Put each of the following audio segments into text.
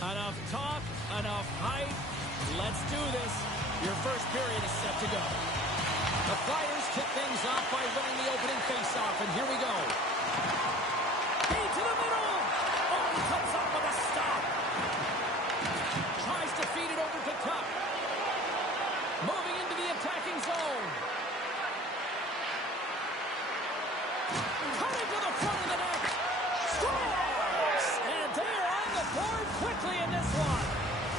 Enough talk, enough hype. Let's do this. Your first period is set to go. The Flyers kick things off by winning the opening faceoff, and here we go. Feed to the middle. Oh, he comes up with a stop. Tries to feed it over to Tuck. Moving into the attacking zone. Cutting to the front of the net. Scores! And they are on the board quickly in this one.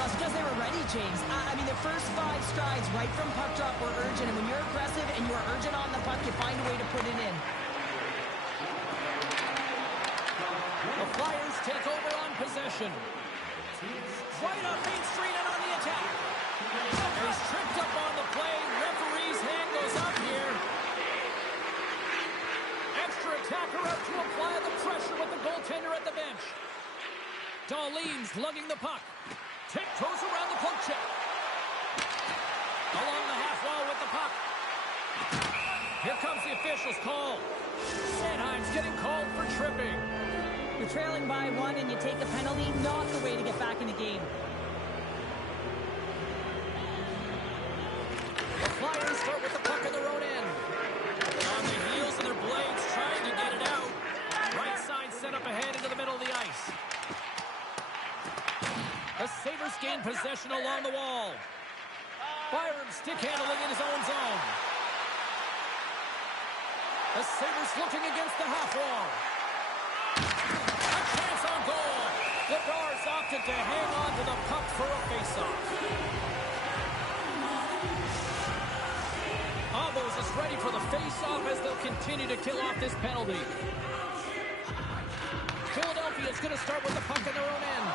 That's because they were ready, James. I mean, the first 5 strides right from puck drop were urgent, and when you're aggressive and you're urgent on the puck, you find a way to put it in. The Flyers take over on possession. Right up Main Street and on the attack. He's tripped up on the play. Referee's hand goes up here. Extra attacker out to apply the pressure with the goaltender at the bench. Dahlin's lugging the puck. Tiptoes around the poke check. Along the half wall with the puck. Here comes the official's call. Sanheim's getting called for tripping. You're trailing by 1 and you take a penalty, not the way to get back in the game. The Flyers start with the puck in their own end. On the heels of their blades, trying to get it out. Right side set up ahead into the middle of the ice. The Sabres gain possession along the wall. Byram stick handling in his own zone. The Sabres looking against the half wall. A chance on goal. The Stars opted to hang on to the puck for a faceoff. Abos is ready for the faceoff as they'll continue to kill off this penalty. Philadelphia is going to start with the puck in their own end.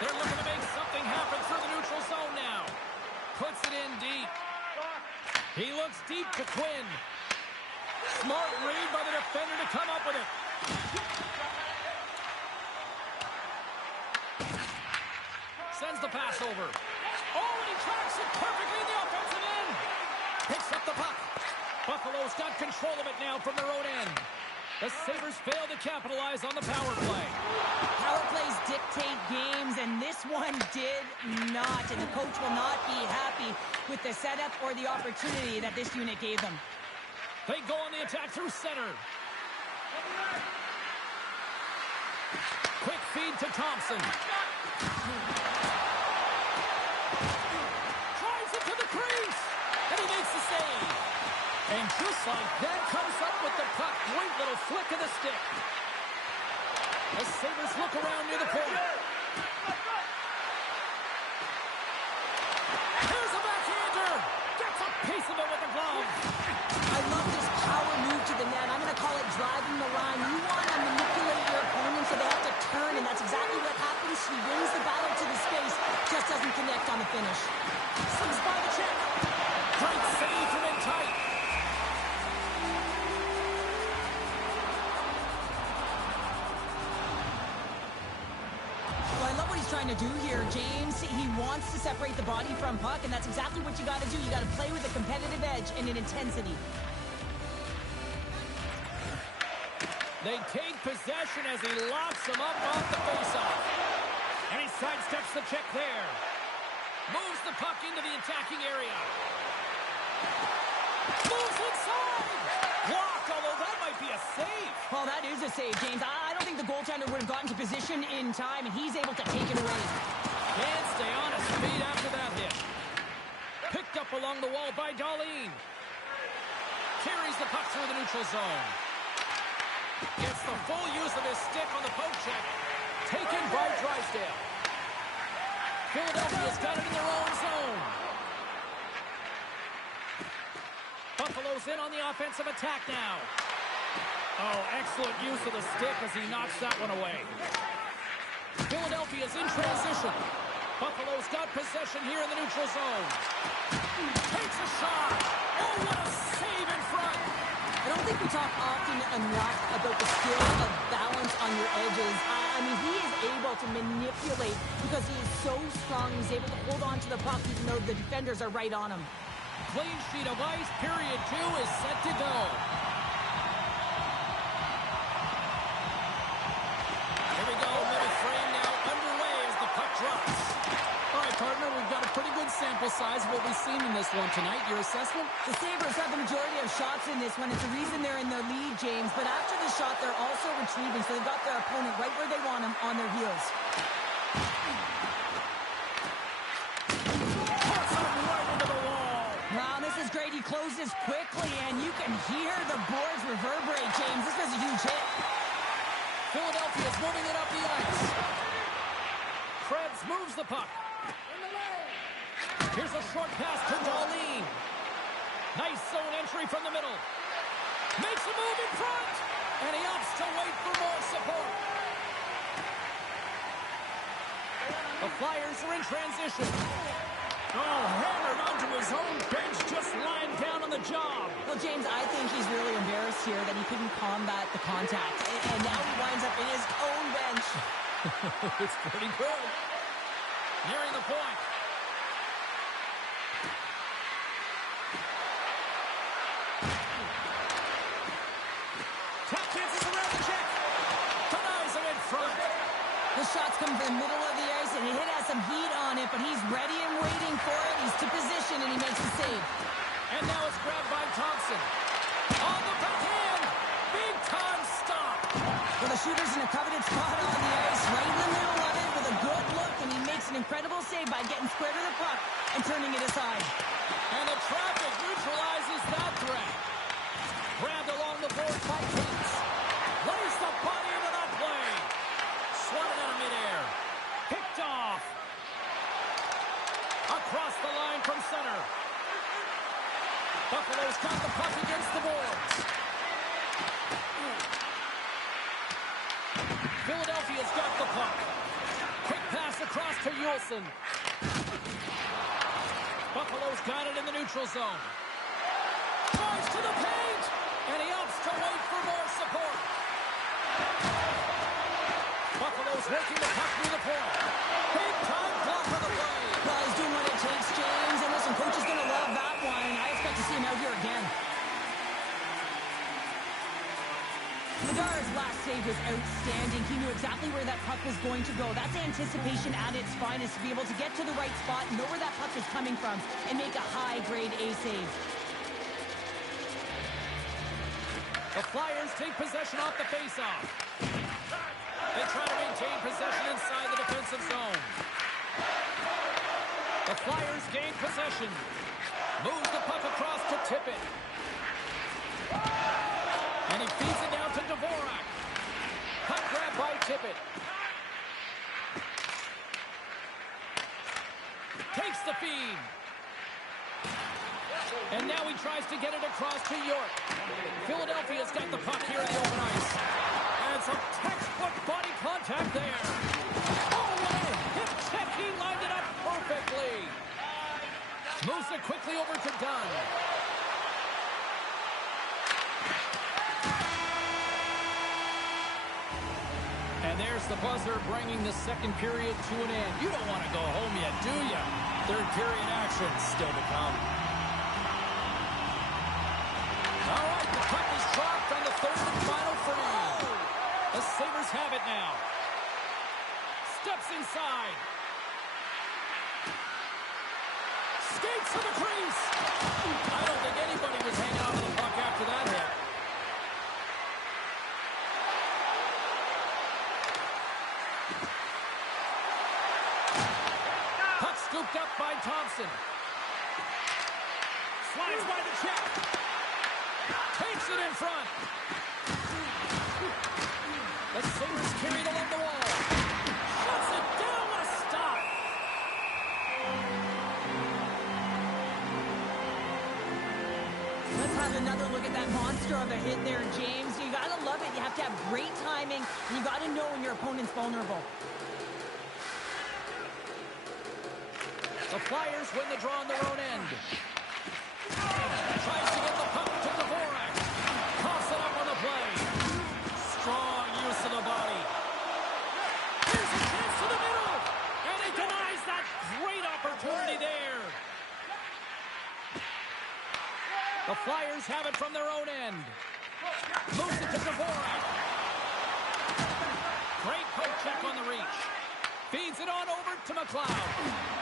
They're looking to make something happen through the neutral zone now. Puts it in deep. He looks deep to Quinn. Smart read by the defender to come up with it. Sends the pass over. Oh, and he tracks it perfectly in the offensive end. Picks up the puck. Buffalo's got control of it now from their own end. The Sabres fail to capitalize on the power play. Power plays dictate games, and this one did not. And the coach will not be happy with the setup or the opportunity that this unit gave them. They go on the attack through center. Quick feed to Thompson. Drives it to the crease. And he makes the save. And just like that, comes up with the puck. Great little flick of the stick. The Sabres look around near the point. Here's a backhander. Gets a piece of it with the glove. I love this power move to the net. I'm going to call it driving the line. You want to manipulate your opponent so they have to turn, and that's exactly what happens. He wins the battle to the space, just doesn't connect on the finish. Slips by the check. Great save from in tight. Well, I love what he's trying to do here, James. He wants to separate the body from puck, and that's exactly what you got to do. You got to play with a competitive edge and an intensity. They take possession as he locks him up off the faceoff. And he sidesteps the check there. Moves the puck into the attacking area. Moves inside. Blocked, although that might be a save. Well, that is a save, James. I don't think the goaltender would have gotten to position in time, and he's able to take it away. Can't stay on his feet after that hit. Picked up along the wall by Dahlin. Carries the puck through the neutral zone. Gets the full use of his stick on the poke check. Taken by Drysdale. Philadelphia's got it in their own zone. Buffalo's in on the offensive attack now. Oh, excellent use of the stick as he knocks that one away. Philadelphia's in transition. Buffalo's got possession here in the neutral zone. Takes a shot. Oh, what a save in front. I don't think we talk often enough about the skill of balance on your edges. I mean, he is able to manipulate because he is so strong. He's able to hold on to the puck even though the defenders are right on him. Clean sheet of ice. Period 2 is set to go. Here we go. Middle frame now underway as partner. We've got a pretty good sample size of what we've seen in this one tonight. Your assessment? The Sabres have the majority of shots in this one. It's the reason they're in the lead, James. But after the shot, they're also retrieving, so they've got their opponent right where they want him, on their heels. Puts him right into the wall. Wow, this is great. He closes quickly, and you can hear the boards reverberate, James. This was a huge hit. Philadelphia's moving it up the ice. Krebs moves the puck. Here's a short pass to Dahlin. Nice zone entry from the middle. Makes a move in front. And he opts to wait for more support. The Flyers are in transition. Oh, hammered onto his own bench, just lying down on the job. Well, James, I think he's really embarrassed here that he couldn't combat the contact. And now he winds up in his own bench. It's pretty good. Nearing the point. Tap dances around the check. Denies him in front. The shots come from the middle of the ice, and the hit has some heat on it, but he's ready and waiting for it. He's to position, and he makes the save. And now it's grabbed by Thompson. On the backhand. Big time stop. Well, the shooter's in a coveted spot on the ice, right in the middle of it with a good look, and he makes an incredible save by getting square to the puck and turning it aside. And the traffic neutralizes that threat. Grabbed along the boards by Cates. Lays the body into that play. Swatted out of midair. Picked off. Across the line from center. Buffalo's got the puck against the boards. Philadelphia's got the puck. Quick pass across to Juulsen. Buffalo's got it in the neutral zone. Drives to the paint. And he opts to wait for more support. Buffalo's working the puck through the point. Big time block on the play. Well, he's doing what it takes, James. And listen, coach is going to love that one. I expect to see him out here again. Nadar's last save was outstanding. He knew exactly where that puck was going to go. That's anticipation at its finest, to be able to get to the right spot, know where that puck is coming from, and make a high-grade A save. The Flyers take possession off the faceoff. They try to maintain possession inside the defensive zone. The Flyers gain possession. Moves the puck across to Tippett. And he feeds it down to Dvorak. Puck grab by Tippett. Takes the feed. And now he tries to get it across to York. Philadelphia's got the puck here in the open ice. And some textbook body contact there. Oh, what a hip check. He lined it up perfectly. Moves it quickly over to Dunn. And there's the buzzer, bringing the second period to an end. You don't want to go home yet, do you? Third period action still to come. All right, the puck is dropped on the third and final frame. The Sabres have it now. Steps inside. Skates to the crease. I don't think anybody was hanging on to the puck after that hit. Puck scooped up by Thompson. Slides by the check. Takes it in front. The Sabres carried along the wall. Shuts it down. What a stop. Let's have another look at that monster of a hit there, James. You got to love it. You have to have great timing. And you got to know when your opponent's vulnerable. The Flyers win the draw on their own end. Tries to get the puck to Dvorak. Coughs it up on the play. Strong use of the body. Here's a chance to the middle. And he denies that great opportunity there. The Flyers have it from their own end. Moves it to Dvorak. Great poke check on the reach. Feeds it on over to McLeod.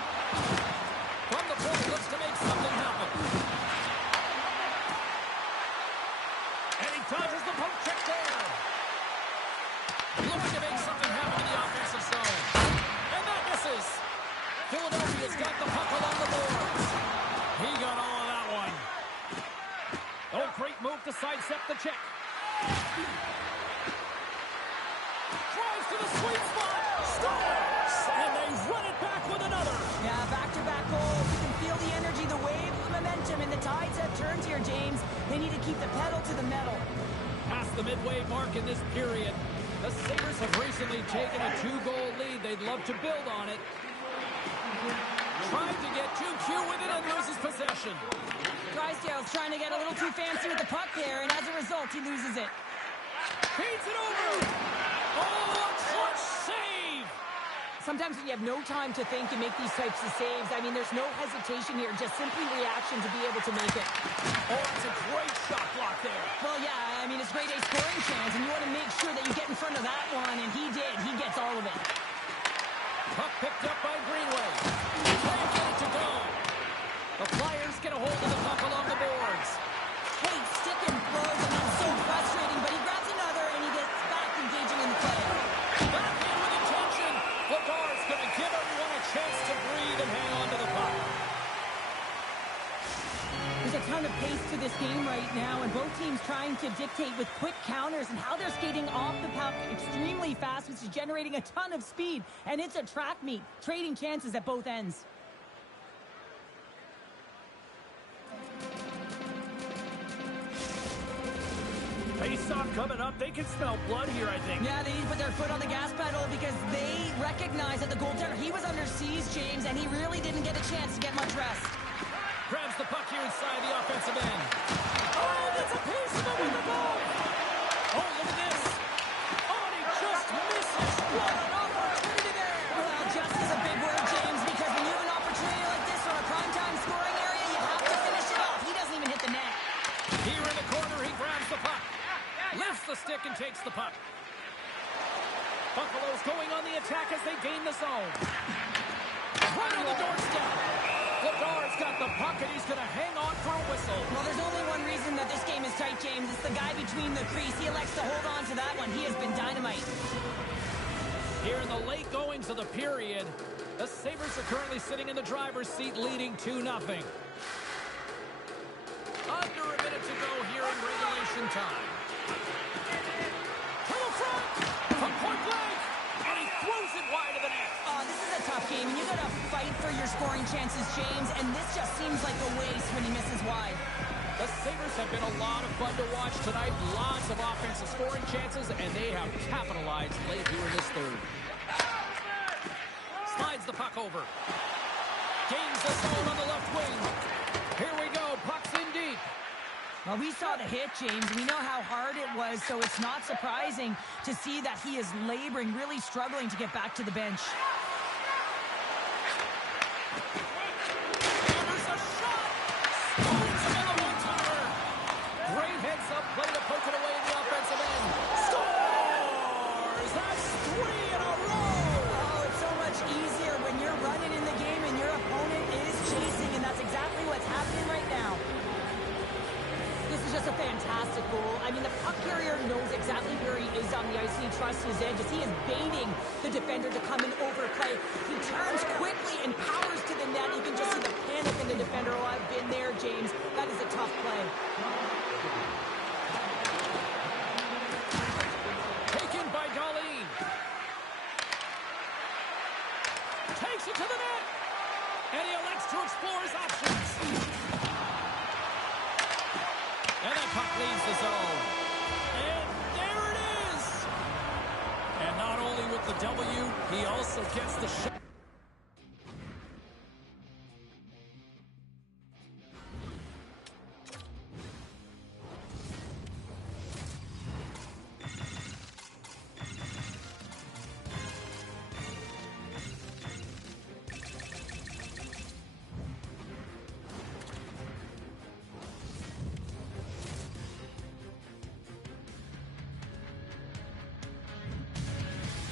From the point, looks to make something happen. And he dodges the poke check there. Looking to make something happen in the offensive zone. And that misses. Philadelphia's got the puck along the boards. He got all of that one. Oh, great move to sidestep the check. Drives to the sweet spot. Scores! And they run it back with another. Yeah, back-to-back goals. You can feel the energy, the wave, the momentum, and the tides have turned here, James. They need to keep the pedal to the metal. Past the midway mark in this period. The Sabres have recently taken a 2-goal lead. They'd love to build on it. Tried to get too cute with it and loses possession. Drysdale's trying to get a little too fancy with the puck there, and as a result, he loses it. Feeds it over. Oh, a clutch save. Sometimes when you have no time to think and make these types of saves, I mean, there's no hesitation here, just simply reaction to be able to make it. Oh, it's a great shot block there. Well, yeah, I mean, it's grade A scoring chance, and you want to make sure that you get in front of that one, and he did. He gets all of it. Puck picked up by Greenway. Can't get it to go. The Flyers get a hold of the puck along the boards. Hey, stick and blows, I mean, so frustrating, but he grabs another, and he gets back engaging in the play. Back in with attention. Lagar's going to give everyone a chance to breathe and hang on to the puck. There's a ton of pace to this game right now, and both teams trying to dictate with quick counters and how they're skating off the puck extremely fast, which is generating a ton of speed. And it's a track meet, trading chances at both ends. Face-off coming up. They can smell blood here, I think. Yeah, they need to put their foot on the gas pedal because they recognize that the goaltender, he was under siege, James, and he really didn't get a chance to get much rest. Grabs the puck here inside the offensive end. Oh, that's a piece of it with the goal. Oh, look at this. Oh, and he just misses. What an opportunity there. Well, just is a big word, James, because when you have an opportunity like this from a primetime scoring area, you have to finish it off. He doesn't even hit the net. Here in the corner, he grabs the puck. Lifts the stick and takes the puck. Buffalo's going on the attack as they gain the zone. Right on the doorstep. Lagar's got the puck and he's going to hang on for a whistle. Well, there's only one reason that this game is tight, James. It's the guy between the crease. He elects to hold on to that one. He has been dynamite. Here in the late goings of the period, the Sabres are currently sitting in the driver's seat leading 2-0. Under a minute to go here in regulation time. To the front, from point blank, and he throws it wide of the net. Oh, this is a tough game. You got to fight for your scoring chances, James, and this just seems like a waste when he misses wide. The Sabres have been a lot of fun to watch tonight. Lots of offensive scoring chances, and they have capitalized late here in this third. Slides the puck over. Gains the zone on the left wing. Here we go. Puck's in deep. Well, we saw the hit, James. We know how hard it was, so it's not surprising to see that he is laboring, really struggling to get back to the bench. There's a shot. Scores another one-timer. Great heads-up play to poke it away in the offensive end. Scores! That's 3 in a row. Oh, it's so much easier when you're running in the game and your opponent is chasing, and that's exactly what's happening right now. This is just a fantastic goal. I mean, the puck carrier knows exactly where he is on the ice, and he trusts his edges. He is baiting the defender to come and overplay. He turns quickly and powers to the net. You can just see the panic in the defender. Oh, I've been there, James. That is a tough play. Taken by Darlene. Takes it to the net. And he elects to explore his options. And that puck leaves the zone. And there it is. And not only with the W, he also gets the shot.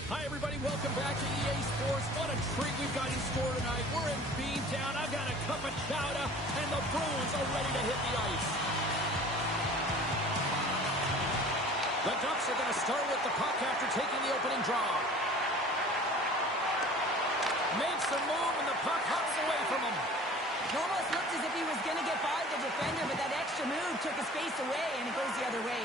Hi, everybody. Welcome back to EA Sports. What a treat we've got in store tonight. We're in Beantown. I've got a cup of chowder, and the Bruins are ready to hit the ice. The Ducks are going to start with the puck after taking the opening draw. Makes a move, and the puck hops away from him. It almost looked as if he was going to get by the defender, but that extra move took his face away, and it goes the other way.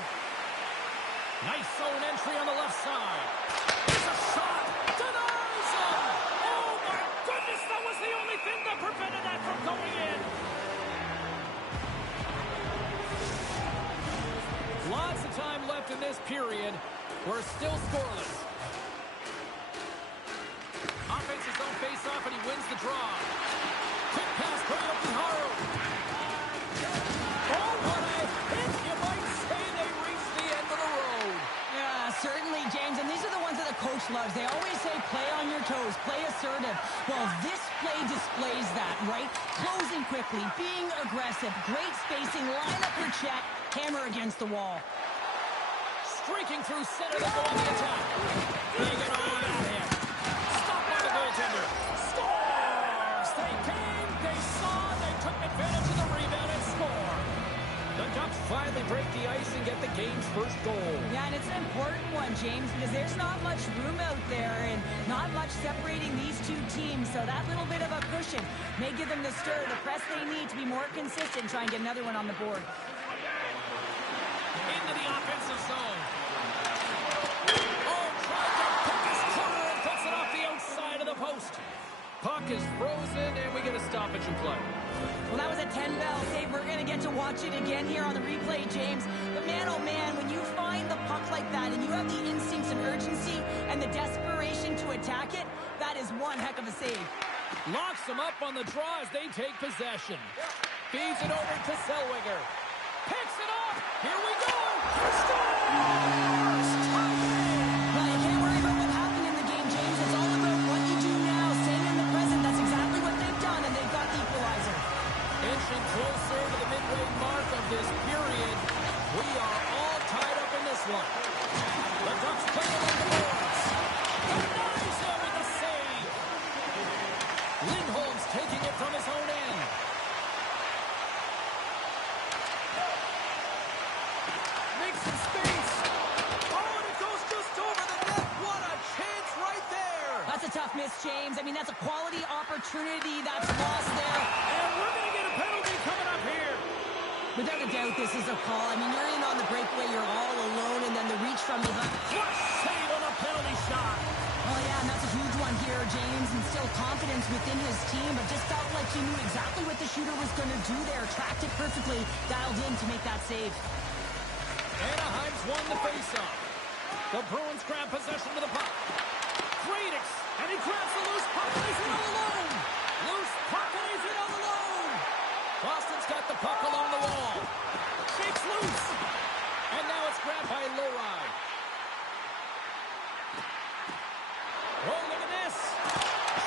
Nice zone entry on the left side. There's a shot. Denies him. Oh, my goodness. That was the only thing that prevented that from going in. Lots of time left in this period. We're still scoreless. Offenses don't face off, and he wins the draw. Quick pass, Koyo Kiharu. Oh, what a hit. You might say they reached the end of the road. Yeah, certainly, James. And these are the ones that the coach loves. They always say, play on your toes, play assertive. Well, this play displays that, right? Closing quickly, being aggressive, great spacing, line up your check, hammer against the wall. Streaking through center, they go on the attack. Big it on out here. Stopped by the goaltender. Scores! They came, they saw, they took advantage of the rebound and score. The Ducks finally break the ice and get the game's first goal. Yeah, and it's an important one, James, because there's not much room out there and not much separating these two teams. So that little bit of a cushion may give them the stir, the press they need to be more consistent, try and get another one on the board. Into the offensive zone. Oh, tried to pick his corner and puts it off the outside of the post. Puck is frozen, and we get a stoppage in play. Well, that was a 10-bell save. We're going to get to watch it again here on the replay, James. But man, oh man, when you find the puck like that and you have the instincts and urgency and the desperation to attack it, that is one heck of a save. Locks them up on the draw as they take possession. Feeds it over to Zellweger. Picks it up. Here we go. Scores! Well, you can't worry about what happened in the game, James. It's all about what you do now, staying in the present. That's exactly what they've done, and they've got the equalizer. Inching closer to the midway mark of this period. We are all tied up in this one. The Ducks play it on the boards. Denies him with the save. Lindholm's taking it from his own end. Makes some space. Oh, and it goes just over the net. What a chance right there. That's a tough miss, James. I mean, that's a quality opportunity that's lost there. And we're going to get a penalty coming up here. Without a doubt, this is a call. I mean, you're in on the breakaway, you're all alone, and then the reach from behind. Flush save on a penalty shot. Oh, yeah, and that's a huge one here, James, and still confidence within his team, but just felt like he knew exactly what the shooter was going to do there. Tracked it perfectly, dialed in to make that save. Anaheim's won the faceoff. The Bruins grab possession of the puck. Freidix, and he grabs the loose puck, and he's in all alone. Loose puck, and he's in all alone. Boston's got the puck along the wall. Shakes loose. And now it's grabbed by Lohrei. Oh, look at this.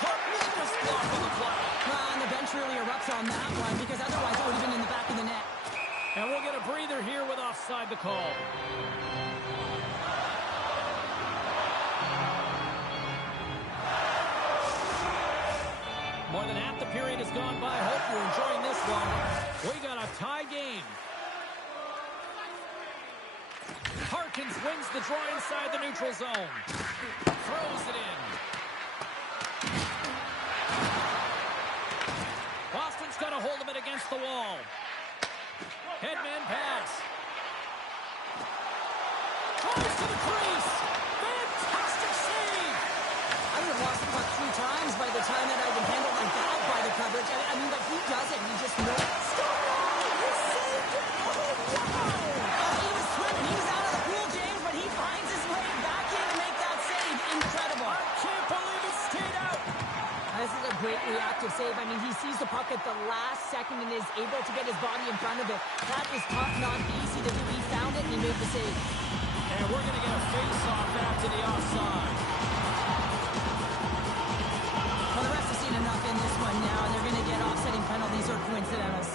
Tremendous block on the play. And the bench really erupts on that one, because otherwise it would have been in the back of the net. And we'll get a breather here with offside the call. More than half the period has gone by. Hope you're enjoying this one. We got a tie game. Harkins wins the draw inside the neutral zone. Throws it in. Boston's got a hold of it against the wall. Headman pass. Tries to the crease. Fantastic save. I would have lost the puck 3 times by the time that I'd been handled like that by the coverage. I mean, but he does it. He just knows. He saved it. Oh, wow. He was swimming. He was out of the pool, James, but he finds his way back in to make that save. Incredible. I can't believe it stayed out. This is a great reactive save. I mean, he sees the puck at the last second and is able to get his body in front of it. That is tough, not easy to do. He found it and he made the save. And we're going to get a face-off after the offside. Well, the refs have seen enough in this one now, and they're going to get offsetting penalties or coincidentals.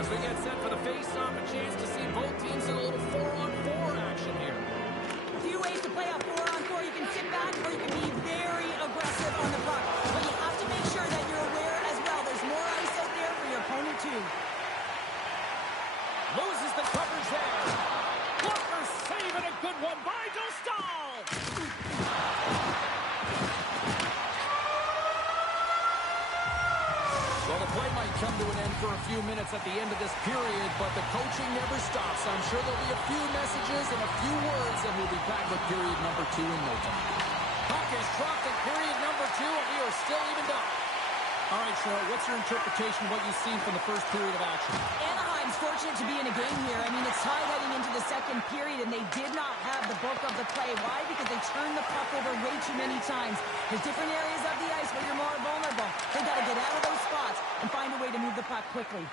As we get set for the face-off, a chance to see both teams in a little 4-on-4 action here. A few ways to play a 4-on-4. You can sit back or you can for a few minutes at the end of this period, but the coaching never stops. I'm sure there'll be a few messages and a few words, and we'll be back with period number 2 in no time. Puck is dropped in period number 2, and we are still evened up. All right, Cheryl, what's your interpretation of what you've seen from the first period of action? Anaheim's fortunate to be in a game here. I mean, it's tied heading into the second period, and they did not have the bulk of the play. Why? Because they turned the puck over way too many times. There's different areas of the ice where you're more vulnerable. They've got to get out of those spots and find a way to move the puck quickly.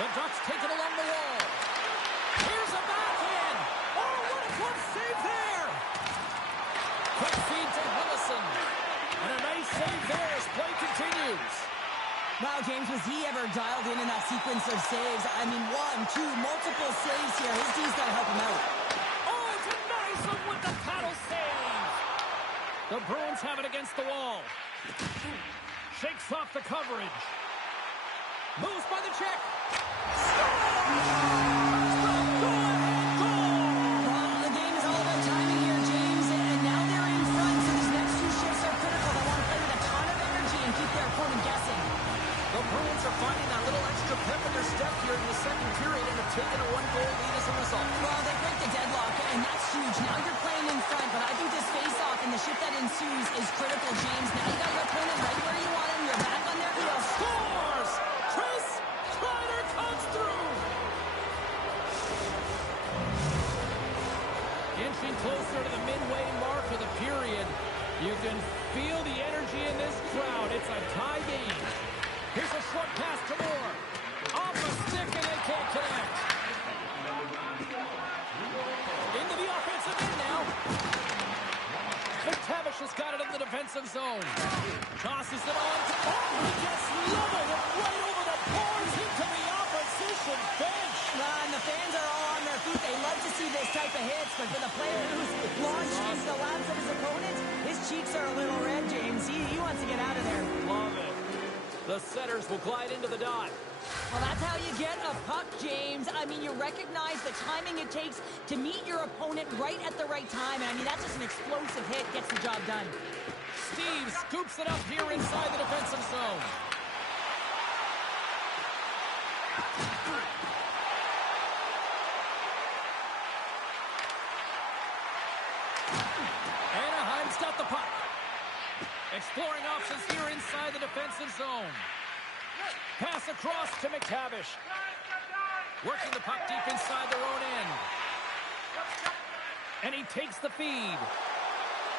The Ducks take it along the wall. Here's a backhand. Oh, what a close save there. Quick feed to Willison. And a nice save there as play continues. Wow, James, was he ever dialed in that sequence of saves? I mean, 1, 2, multiple saves here. His team's got to help him out. Oh, denies him with the paddle save. The Bruins have it against the wall. Shakes off the coverage. Moves by the check. Well, the game is all about timing here, James, and now they're in front, so these next 2 shifts are critical. They want to play with a ton of energy and keep their opponent guessing. The Bruins are finding that little extra pep in their step here in the second period and have taken a 1-goal lead as a result. Well, they break the deadlock, and that's huge. Now you're playing in front, but I think this face-off and the shift that ensues is critical, James. Now you got your opponent right where you want him. You're back on their heels. Scores! Chris Kreider comes through! Inching closer to the midway mark of the period. You can feel the energy in this crowd. It's a tie game. Here's a short pass to Moore. Off a stick and they can't connect. Into the offensive end now. McTavish has got it in the defensive zone. Tosses it on. Oh, he gets leveled and right over the boards into the opposition bench. And the fans are all on their feet. They love to see this type of hits, but for the player who's launched into the laps of his opponent, his cheeks are a little red, James. He wants to get out of there. Love it. The setters will glide into the dot. Well, that's how you get a puck, James. I mean, you recognize the timing it takes to meet your opponent right at the right time. And I mean, that's just an explosive hit, gets the job done. Steve scoops it up here inside the defensive zone. Anaheim's got the puck. Exploring options here inside the defensive zone. Pass across to McTavish. Working the puck deep inside their own end. And he takes the feed.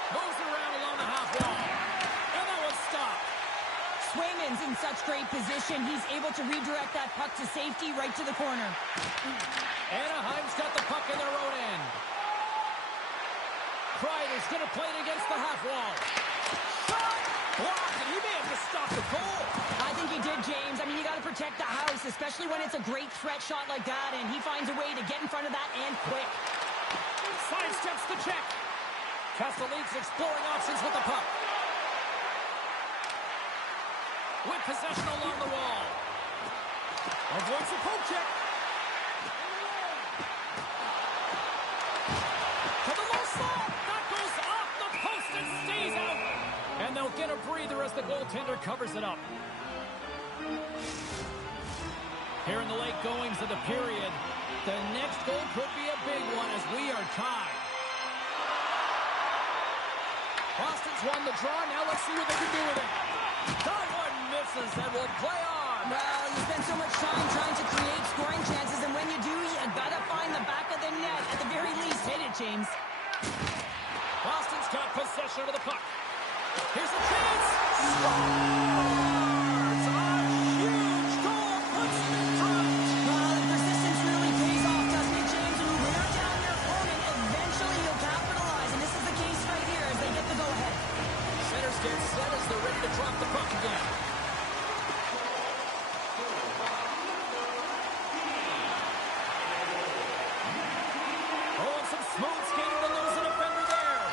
Moves around along the half wall. And that was stopped. Swayman's in such great position. He's able to redirect that puck to safety right to the corner. Anaheim's got the puck in their own end. Kreider's going to play it against the half wall. Shot! Blocked, and he may have just stopped the goal. I think he did, James. I mean, you got to protect the house, especially when it's a great threat shot like that, and he finds a way to get in front of that and quick. Sidesteps the check. Castelline's exploring options with the puck. With possession along the wall. Avoids the poke check. To the low slot. That goes off the post and stays out. And they'll get a breather as the goaltender covers it up. Here in the late goings of the period, the next goal could be a big one as we are tied. Boston's won the draw. Now let's see what they can do with it. That one misses and will play on. Well, you spend so much time trying to create scoring chances, and when you do, you gotta find the back of the net. At the very least, hit it, James. Boston's got possession of the puck. Here's a chance. Scores! A huge goal puts them in front. Well, the persistence really pays off, doesn't it, James? When you wear down your opponent, eventually you'll capitalize, and this is the case right here as they get the go-ahead. Centers get set as they're ready to drop the puck again. Oh, and some smooth skating to lose a defender there.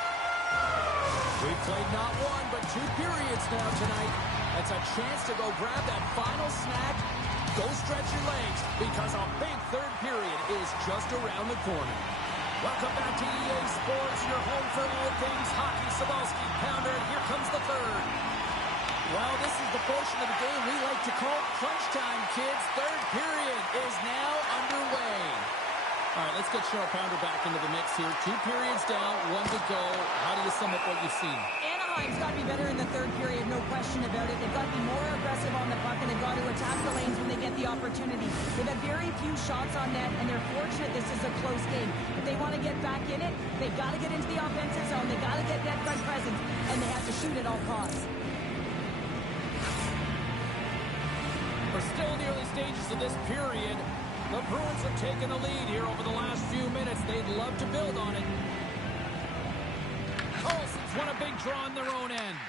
We've played not one, but 2 periods now tonight. That's a chance to go grab that final snack. Go stretch your legs, because a big third period is just around the corner. Welcome back to EA Sports, your home for all things hockey. Sabalski, Pounder, and here comes the third. Well, this is the portion of the game we like to call crunch time, kids. Third period is now underway. All right, let's get Cheryl Pounder back into the mix here. 2 periods down, 1 to go. How do you sum up what you've seen? Anaheim's got to be better in the third period, no question about it. They've got to be more aggressive on the puck, and they've got to attack the lanes when they get the opportunity. They've had very few shots on net, and they're fortunate this is a close game. If they want to get back in it, they've got to get into the offensive zone. They've got to get net front presence, and they have to shoot at all costs. We're still in the early stages of this period. The Bruins have taken the lead here over the last few minutes. They'd love to build on it. Carlson's won a big draw on their own end.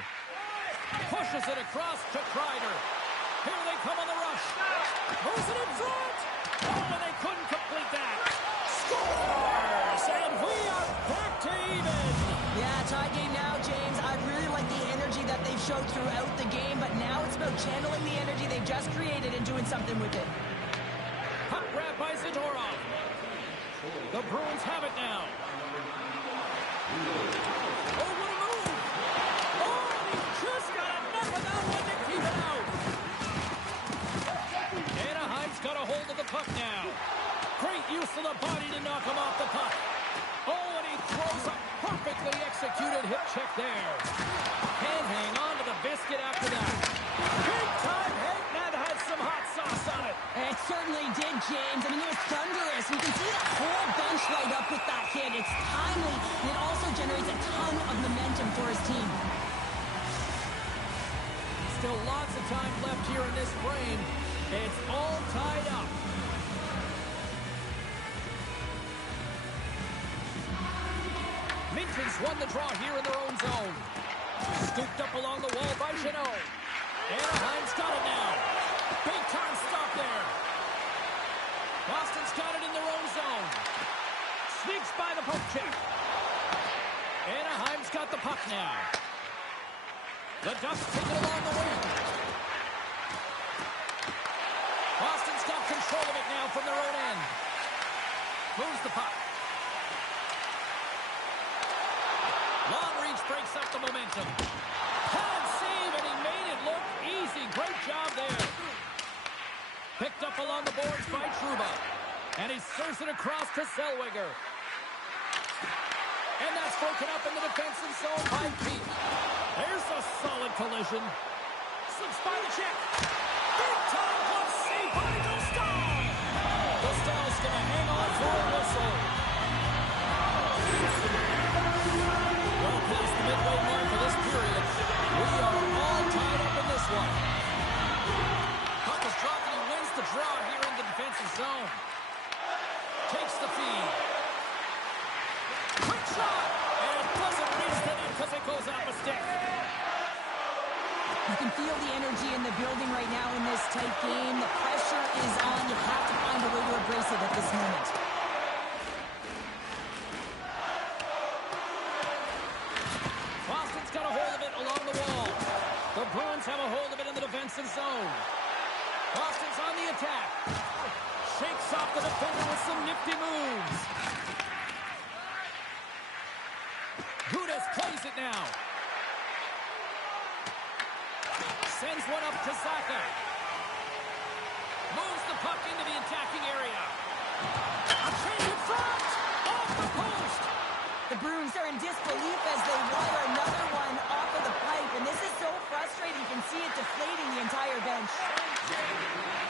Pushes it across to Kreider. Here they come on the rush. Moves it in front. Oh, and they couldn't complete that. Scores! And we are back to even. Yeah, tie game now, James. I really like the energy that they've showed throughout the game, but now it's about channeling the energy they've just created and doing something with it. Puck grab by Zadorov. The Bruins have it now. Oh, what a move! Oh, and he just got enough of that one to keep it out. Anaheim's got a hold of the puck now. Great use of the body to knock him off the puck. Oh, and he throws a perfectly executed hip check there. Can't hang on to the biscuit after that. Big time hit, that had some hot sauce on it. It certainly did, James. I mean, it was thunderous. You can see the whole bench light up with that hit. It's timely, and it also generates a ton of momentum for his team. Still lots of time left here in this frame. It's all tied up. Minton's won the draw here in their own zone. Scooped up along the wall by Jeannot. Anaheim's got it now. Big time stop there. Boston's got it in their own zone. Sneaks by the poke check. Anaheim's got the puck now. The Ducks take it along the wing. Boston's got control of it now from their own end. Moves the puck. Long reach breaks up the momentum. Hard save, and he made it look easy. Great job there. Picked up along the boards by Trouba. And he serves it across to Zellweger. And that's broken up in the defensive zone by Pete. There's a solid collision. Slips by the check. Big time glove save by Gustav. Gustav's going to hang on for a whistle. Well past the midway mark of this period. We are all tied up in this one. Puck is dropped and he wins the draw here in the defensive zone. Takes the feed. Quick shot! And it doesn't reach the net because it goes off a stick. You can feel the energy in the building right now in this tight game. The pressure is on. You have to find a way to embrace it at this moment. Boston's got a hold of it along the wall. The Bruins have a hold of it in the defensive zone. Boston's on the attack. Shakes off the defender with some nifty moves. Gudas plays it now. Sends one up to Zacha. Moves the puck into the attacking area. A change in front! Off the post! The Bruins are in disbelief as they wire another one off of the pipe, and this is so frustrating. You can see it deflating the entire bench.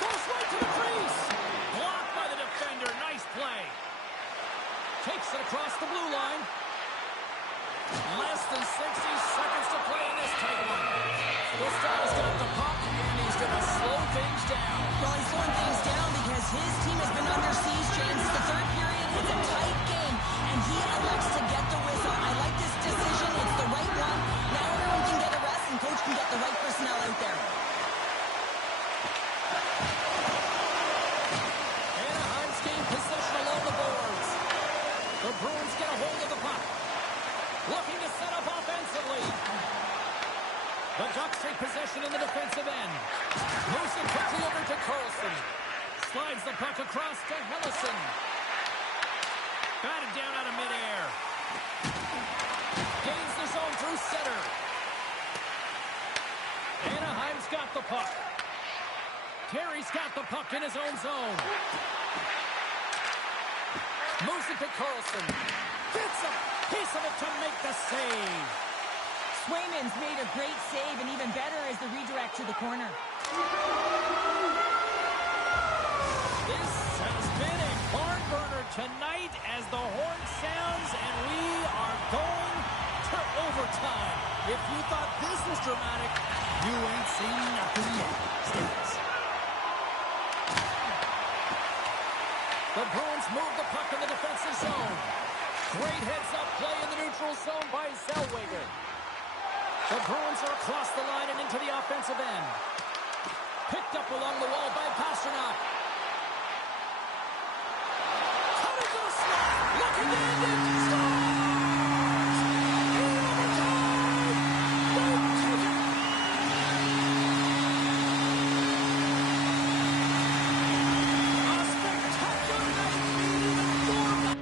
Goes right to the crease. Blocked by the defender. Nice play. Takes it across the blue line. Less than 60 seconds to play in this tight one. Gustav's got the puck, and he's going to slow things down. Well, he's slowing things down because his team has been under siege, James. It's the third period. It's a tight game, and he elects to get the whistle. I like this decision. It's the right one. Now everyone can get a rest, and coach can get the right personnel out there. Anaheim's gained possession along the boards. The Bruins get a hold of the puck. Looking to set up offensively. The Ducks take possession in the defensive end. Moves it quickly over to Carlson. Slides the puck across to Hellison. Batted down out of midair. Gains the zone through center. got the puck. Terry's got the puck in his own zone. Moves it to Carlson. Gets a piece of it to make the save. Swayman's made a great save, and even better is the redirect to the corner. This has been a barn burner tonight as the horn sounds, and we are going to overtime. If you thought this was dramatic, you ain't seen nothing yet. Stevens. The Bruins move the puck in the defensive zone. Great heads-up play in the neutral zone by Zellweger. The Bruins are across the line and into the offensive end. Picked up along the wall by Pastrnak. Cutting to the slot. Looking to end it. Scores! In overtime! They take it. A spectacular night. Even more.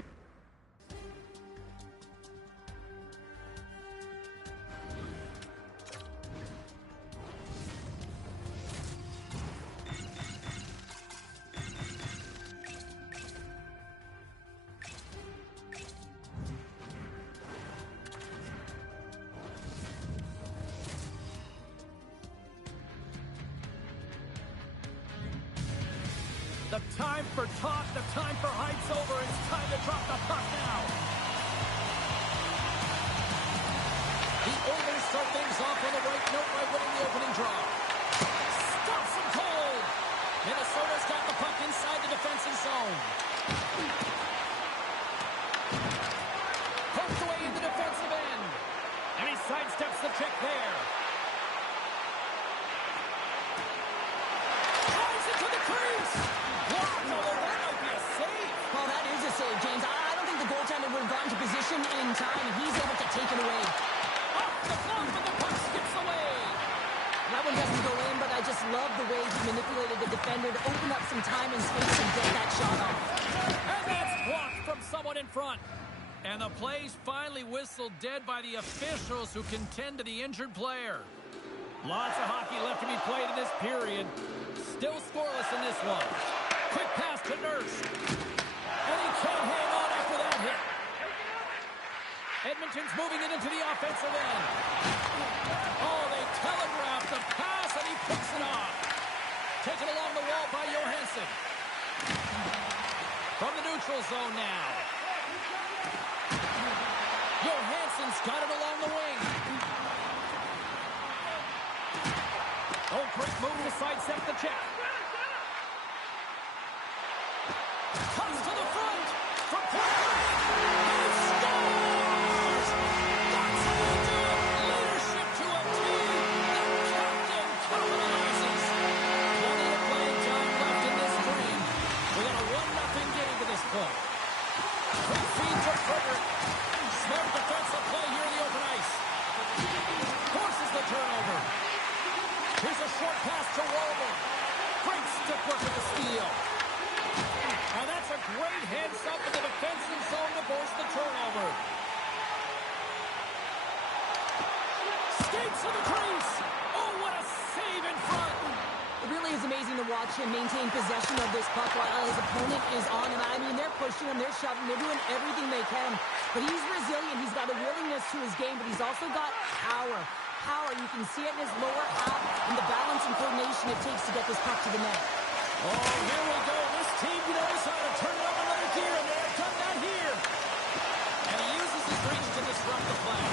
The time for talk, the time for hype's over. It's time to drop the puck now. The Oilers start things off on the right note by winning the opening draw. Stops him cold. Minnesota's got the puck inside the defensive zone. Poked away in the defensive end. And he sidesteps the check there. Drives it to the crease. Blocked, although that might be a save. Well, that is a save, James. I don't think the goaltender would have gotten to position in time, and he's able to take it away. Off the glove, and the puck skips away. That one doesn't go in, but I just love the way he manipulated the defender to open up some time and space and get that shot off. And that's blocked from someone in front. And the play's finally whistled dead by the officials who can tend to the injured player. Lots of hockey left to be played in this period. Still scoreless in this one. Quick pass to Nurse. And he can't hang on after that hit. Edmonton's moving it into the offensive end. Oh, they telegraph the pass, and he picks it off. Taken along the wall by Johansson. From the neutral zone now. Johansson's got it along the wing. Oh, great move to sidestep the check. Comes to the front. From corner. He scores! That's how you do it. Leadership to a team. The captain capitalizes. Plenty of playing time left in this dream. We got a 1-0 game to this point. Quick feed to Frederick. Smart defensive play here in the open ice. Forces the turnover. Here's a short pass to Walden. Great stick work with the steal. And that's a great heads-up in the defensive zone to force the turnover. Skates to the crease. Oh, what a save in front. It really is amazing to watch him maintain possession of this puck while his opponent is on him. I mean, they're pushing him, they're shoving, they're doing everything they can. But he's resilient. He's got a willingness to his game, but he's also got power. Power, you can see it in his lower half and the balance and coordination it takes to get this puck to the net. Oh, here we go. This team knows how to turn it up another gear, and they've done that here. And he uses his reach to disrupt the play.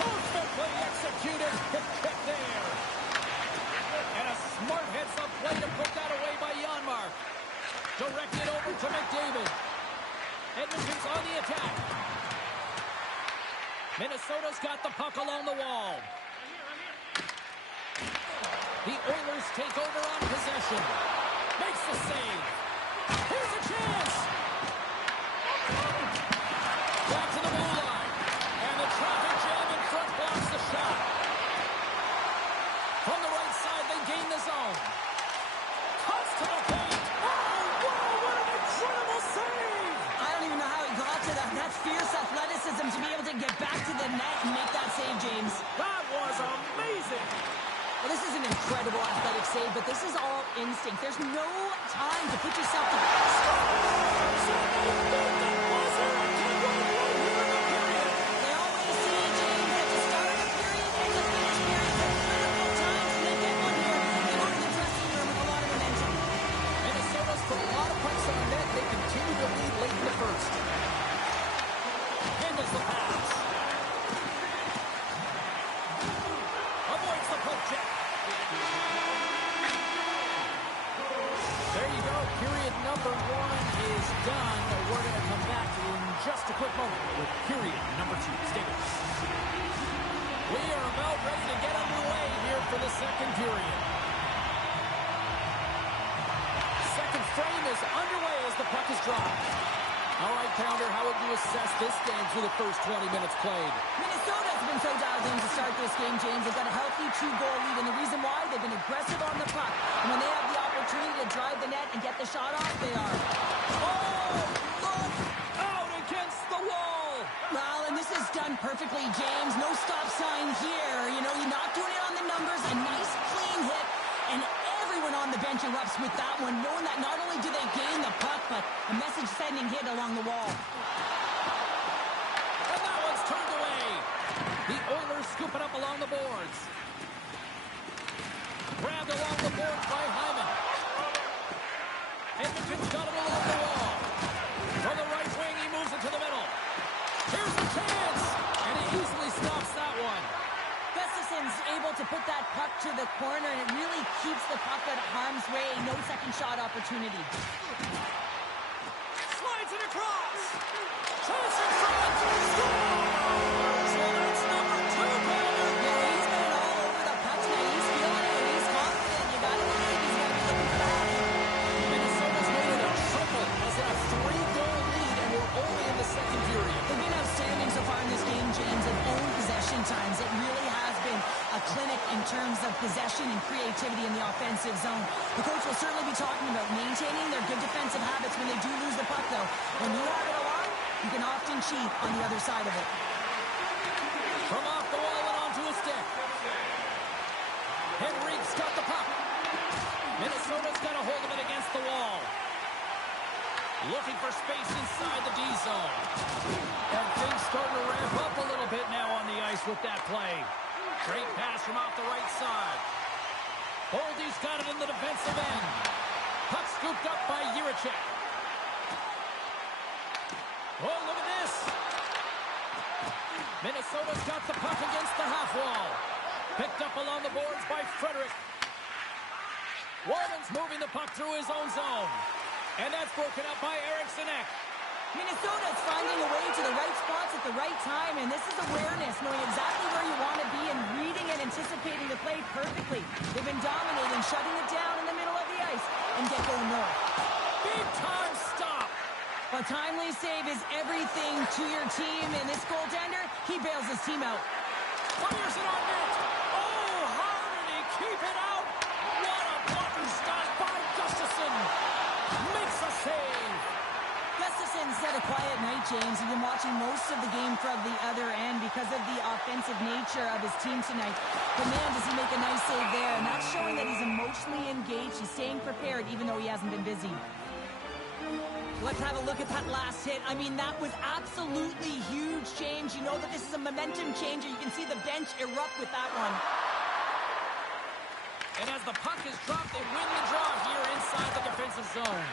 Perfectly executed. Hit kick there. And a smart heads-up play to put that away by Janmark. Directed over to McDavid. Edmonton's on the attack. Minnesota's got the puck along the wall. The Oilers take over on possession. Makes the save. Here's a chance. Back to the blue line. And the traffic jam in front blocks the shot. From the right side, they gain the zone. Cuts to the paint. Oh, wow, what an incredible save. I don't even know how he got to that. That's fierce athleticism to be able to get back to the net and make that save, James. That was amazing. Well, this is an incredible instinct. There's no time to put yourself to They always say, James, that to start a period and to finish periods at critical times, and they get one here. They go to the dressing room with a lot of momentum. Minnesota's put a lot of pucks on net. They continue to lead late in the first. Handles the pass. Avoids the poke check. There you go. Period number 1 is done. We're going to come back in just a quick moment with period number 2. Stay with us. We are about ready to get underway here for the second period. Second frame is underway as the puck is dropped. All right, Pounder, how would you assess this game through the first 20 minutes played? Minnesota's been so dialed in to start this game, James. They've got a healthy 2-goal lead, and the reason why, they've been aggressive on the puck. And when they have the opportunity to drive the net and get the shot off, they are. Oh, look! Out against the wall! Well, and this is done perfectly, James. No stop sign here. You know, you're not doing it on the numbers. A nice, clean hit, and everyone on the bench erupts with that one, knowing that not only do they gain the puck, but a message-sending hit along the wall. And that one's turned away. The Oilers scoop it up along the boards. Grabbed along the boards by Hyman. Edmonton's got it along the wall. From the right wing, he moves it to the middle. Here's the chance! And he easily stops that one. Gustafson's able to put that puck to the corner, and it really keeps the puck out of harm's way. No second shot opportunity. Slides it across. Chance in front. Scores! So that's number 2, Pounder. Yeah, he's been all over the puck tonight. He's feeling it, and he's confident. You gotta believe he's gonna be looking for that. Minnesota's made it a triple as a 3-goal lead, and we're only in the second period. They've been outstanding so far in this game, James, and own possession times. It really has been a clinic in terms of possession and creativity in the offensive zone. The coach will certainly be talking about maintaining their good defensive habits when they do lose the puck, though. When you have it along, you can often cheat on the other side of it. From off the wall and onto a stick. Henrique's got the puck. Minnesota's got a hold of it against the wall. Looking for space inside the D zone. And things starting to ramp up a little bit now on the ice with that play. Great pass from off the right side. Boldy's got it in the defensive end. Puck scooped up by Jiricek. Oh, look at this. Minnesota's got the puck against the half wall. Picked up along the boards by Frederic. Walden's moving the puck through his own zone. And that's broken up by Eriksson Ek. Minnesota's finding a way to the right spots at the right time, and this is awareness, knowing exactly where you want to be and reading and anticipating the play perfectly. They've been dominating, shutting it down in the middle of the ice, and get going north. Big time stop. A timely save is everything to your team, and this goaltender, he bails his team out. Fires it on net. Oh, how did he keep it out? What a blocker stop by Gustafsson. Makes a save. Gustafsson's had a quiet night, James. He's been watching most of the game from the other end because of the offensive nature of his team tonight. But man, does he make a nice save there, and that's showing that he's emotionally engaged. He's staying prepared even though he hasn't been busy. Let's have a look at that last hit. I mean, that was absolutely huge, James. You know that this is a momentum changer. You can see the bench erupt with that one. And as the puck is dropped, they win the draw here inside the defensive zone.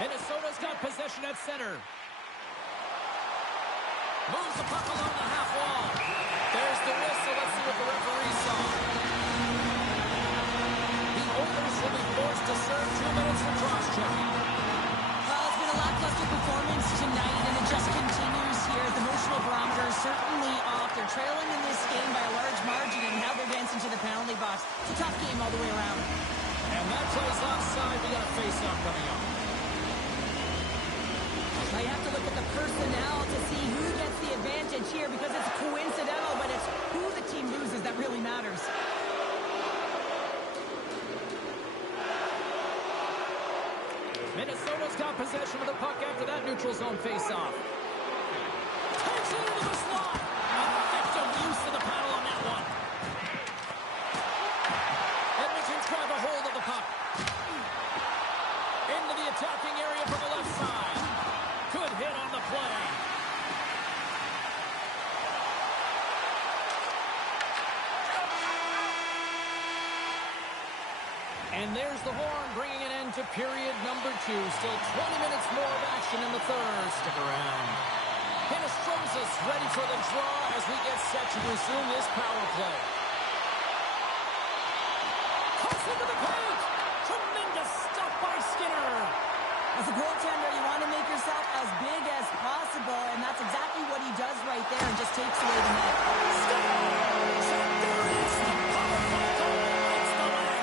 Minnesota's got possession at center. Moves the puck along the half wall. There's the whistle. Let's see what the referee saw. The Oilers will be forced to serve 2 minutes for cross-checking. Well, it's been a lackluster performance tonight, and it just continues here. The emotional barometer is certainly off. They're trailing in this game by a large margin, and now they're dancing to the penalty box. It's a tough game all the way around. And that plays offside. We got a face-off coming up. Now you have to look at the personnel to see who gets the advantage here, because it's coincidental, but it's who the team loses that really matters. Minnesota's got possession of the puck after that neutral zone face-off. Takes it into the slot. Effective use of the paddle on that one. And there's the horn, bringing an end to period number 2. Still 20 minutes more of action in the third. Stick around. Hinostroza's ready for the draw as we get set to resume this power play. Cuts into the paint. Tremendous stuff by Skinner. As a goaltender, you want to make yourself as big as possible, and that's exactly what he does right there and just takes away the net. Scores! And there it is. The power play goal lights the leg.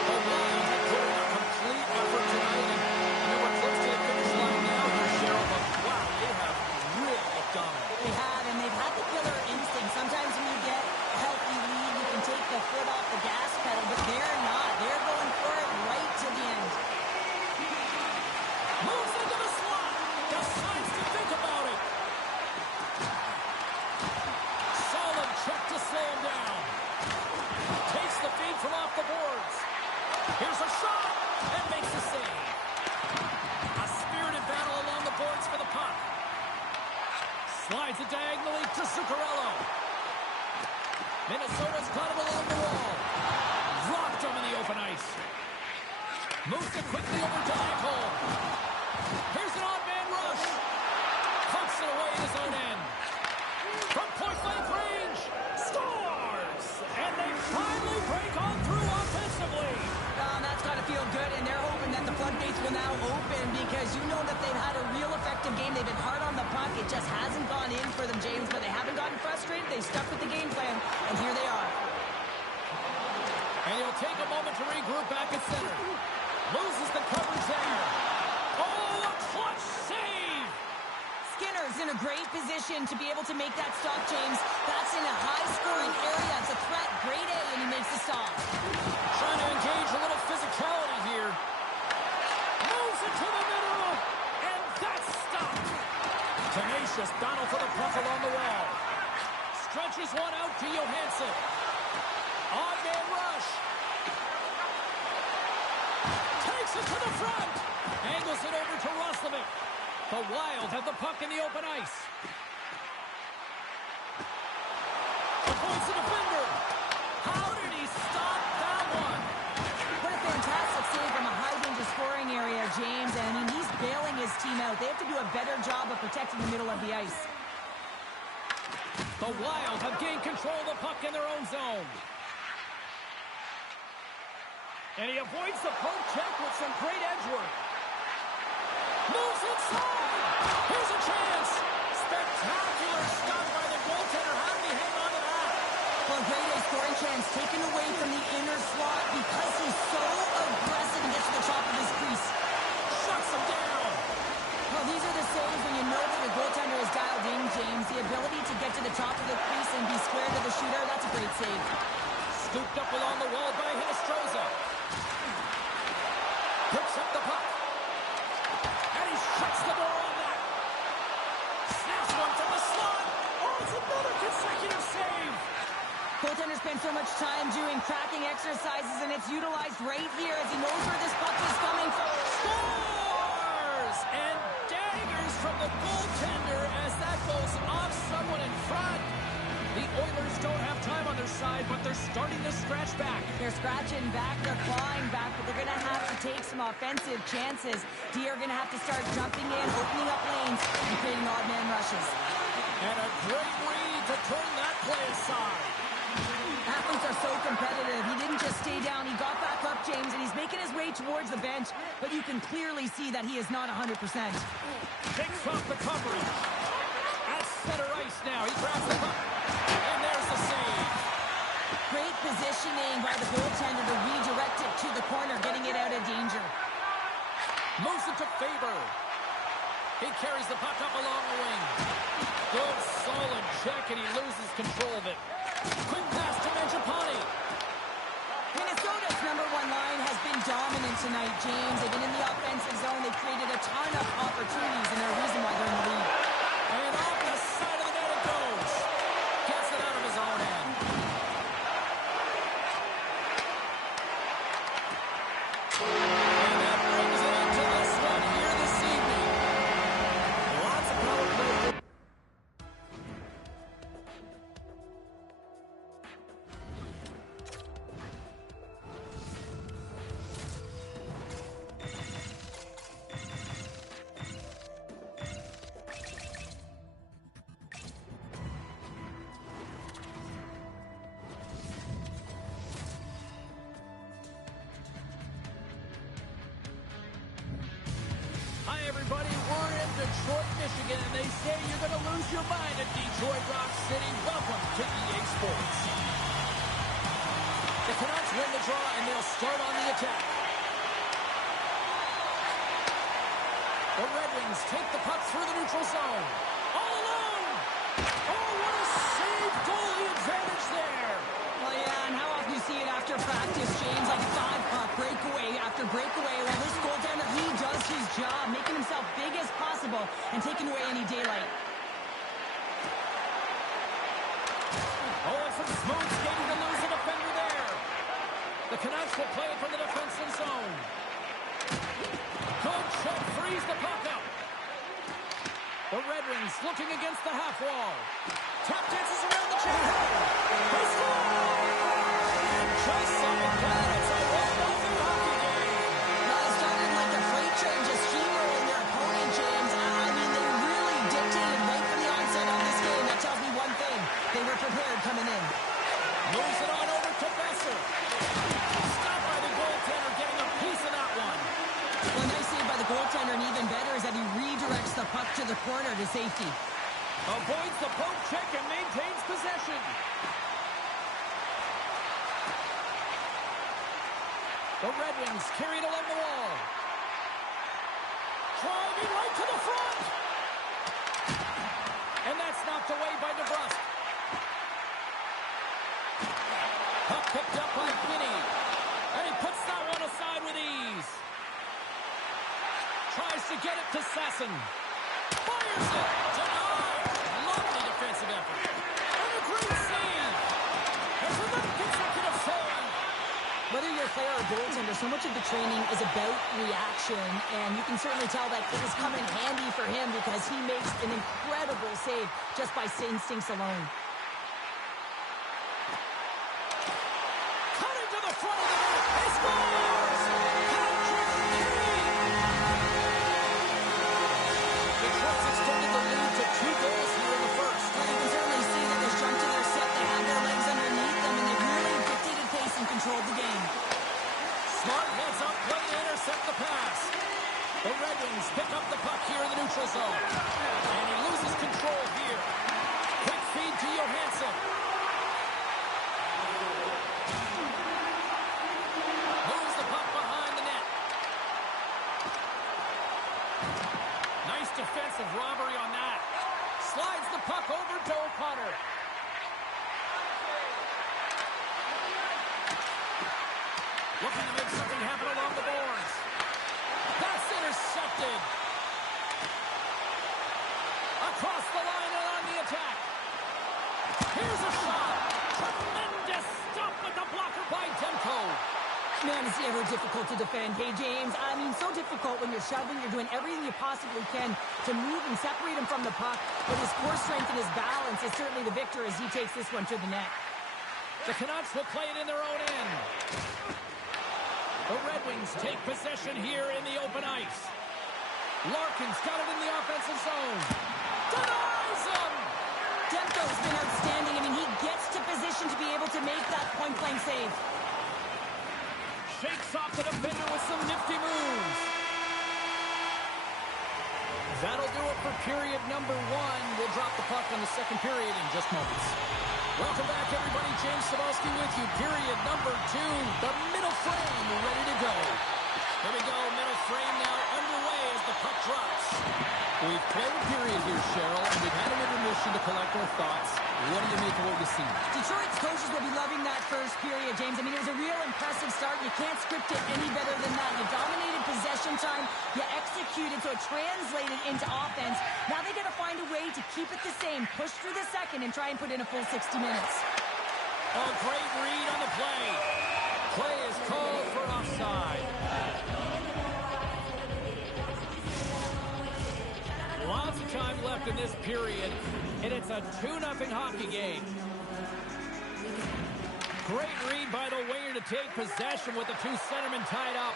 The Wild have put in a complete effort tonight, and we're close to the finish line now here, Cheryl. But wow, they have really looked dominant. They have, and they've had the killer instinct. Sometimes when you get a healthy lead, you can take the foot off the gas pedal, but they're not. They're going for it right to the end. Moves into the slot. Decides to think about it. Solid check to slow him down. Takes the feed from off the boards. Here's a shot and makes a save. A spirited battle along the boards for the puck. Slides it diagonally to Zuccarello. Minnesota's got him along the wall. Rocked him in the open ice. Moves it quickly over to Eichel. Here's an odd man rush. Pumps it away in his own end. From point-blank range. Scores! And they finally break on through offensively. That's got to feel good, and they're hoping that the floodgates will now open because you know that they've had a real effective game. They've been hard on the puck. It just hasn't gone in for them, James, but they haven't gotten frustrated. They stuck with the game plan, and here they are. And he'll take a moment to regroup back at center. Loses the coverage there. Oh, a clutch save! Skinner's in a great position to be able to make that stop, James. That's in a high-scoring area. It's a threat. Grade A, and he makes the stop. Trying to engage a little physicality here. Moves into the middle, and that's stopped. Tenacious battle for the puck along the wall. Stretches one out to Johansson. Odd man rush. Takes it to the front. Angles it over to Roslovic. The Wild have the puck in the open ice. Avoids the defender. How did he stop that one? What a fantastic save from a high-danger scoring area, James. And I mean, he's bailing his team out. They have to do a better job of protecting the middle of the ice. The Wild have gained control of the puck in their own zone. And he avoids the poke check with some great edge work. Moves inside. Here's a chance. Spectacular stop by the goaltender. How did he hang on to that? Well, great A scoring chance taken away from the inner slot because he's so aggressive and gets to the top of his crease. Shuts him down. Well, these are the saves when you know that your goaltender is dialed in, James. The ability to get to the top of the crease and be square to the shooter, that's a great save. Scooped up along the wall by Hinostroza. Picks up the puck. And he shuts the door on that. Snaps one from the slot. Oh, it's another consecutive save. Goaltender spends so much time doing cracking exercises, and it's utilized right here as he knows where this puck is coming from. Scores! And daggers from the goaltender as that goes off someone in front. The Oilers don't have time on their side, but they're starting to scratch back. They're scratching back, they're clawing back, but they're going to have to take some offensive chances. D are going to have to start jumping in, opening up lanes, and creating odd man rushes. And a great read to turn that play aside. Athletes are so competitive. He didn't just stay down. He got back up, James, and he's making his way towards the bench, but you can clearly see that he is not 100%. Takes off the coverage. At center ice now. He grabs the puck. And there's the save. Great positioning by the goaltender to redirect it to the corner, getting it out of danger. Moves it to Faber. He carries the puck up along the wing. Good, solid check, and he loses control of it. Quick pass to Mangiapane. Minnesota's number one line has been dominant tonight, James. They've been in the offensive zone. They've created a ton of opportunities, and they're a reason why they're in the lead. And off the side of the net it goes. Gets it out of his own end. And that brings it into this one here this evening. Lots of power play. Detroit, Michigan, and they say you're going to lose your mind at Detroit Rock City. Welcome to EA Sports. The Canucks win the draw, and they'll start on the attack. The Red Wings take the puck through the neutral zone. All alone! Oh, what a save! Goalie advantage there! Well, yeah, and how often you see it after practice, James, like breakaway after breakaway. Well, this goaltender, he does his job, making himself big as possible and taking away any daylight. Oh, it's some smooth skating to lose a defender there. The Canucks will play it from the defensive zone. Good check, frees the puck up. The Red Wings looking against the half wall. Tap dances around the check. They score! Just like that, it's a 1-0 hockey game. Well, it started like a freight train just steamrolling their opponent, James. I mean, they really dictated right from the onset of this game. That tells me one thing. They were prepared coming in. Moves it on over to Besser. Stopped by the goaltender, getting a piece of that one. Well, nice save by the goaltender, and even better is that he redirects the puck to the corner to safety. Avoids the poke check and maintains possession. The Red Wings carried along the wall. Driving right to the front. And that's knocked away by DeBrusk. Puck picked up by Finney. And he puts that one aside with ease. Tries to get it to Sasson. Fires it. Denied. Lovely defensive effort. And a great save. There's another consecutive save. Whether you're a player or goaltender, so much of the training is about reaction, and you can certainly tell that it was coming handy for him because he makes an incredible save just by instincts alone. Cutting to the front of the net. He scores! Patrick Kane! Detroit's extended the lead to 2 goals here in the first. Well, you can certainly see that they jumped to their set, they had their legs underneath them, and they really dictated pace and controlled the game. Smart heads up, play to intercept the pass. The Red Wings pick up the puck here in the neutral zone. And he loses control here. Quick feed to Johansson. Moves the puck behind the net. Nice defensive robbery on that. Slides the puck over to O'Connor. Looking to make something happen along the boards. That's intercepted. Across the line and on the attack. Here's a shot. Tremendous stop with the blocker by Demko. Man, is he ever difficult to defend. Hey, James, I mean, so difficult when you're shoving. You're doing everything you possibly can to move and separate him from the puck. But his core strength and his balance is certainly the victor as he takes this one to the net. The Canucks will play it in their own end. The Red Wings take possession here in the open ice. Larkin's got it in the offensive zone. Denies him! Demko's been outstanding. I mean, he gets to position to be able to make that point-blank save. Shakes off the defender with some nifty moves. That'll do it for period number 1. We'll drop the puck on the second period in just moments. Welcome back, everybody. James Cybulski with you. Period number 2. The middle frame ready to go. Here we go. Middle frame now underway as the puck drops. We've played a period here, Cheryl, and we've had an intermission to collect our thoughts. What do you make of what we've seen? Detroit's coaches will be loving that first period, James. I mean, it was a real impressive start. You can't script it any better than that. You dominated possession time. You executed, so it translated into offense. Now they got to find a way to keep it the same, push through the second, and try and put in a full 60 minutes. A great read on the play. Play is called for offside. Lots of time left in this period, and it's a 2-0 hockey game. Great read by the winger to take possession with the 2 centermen tied up.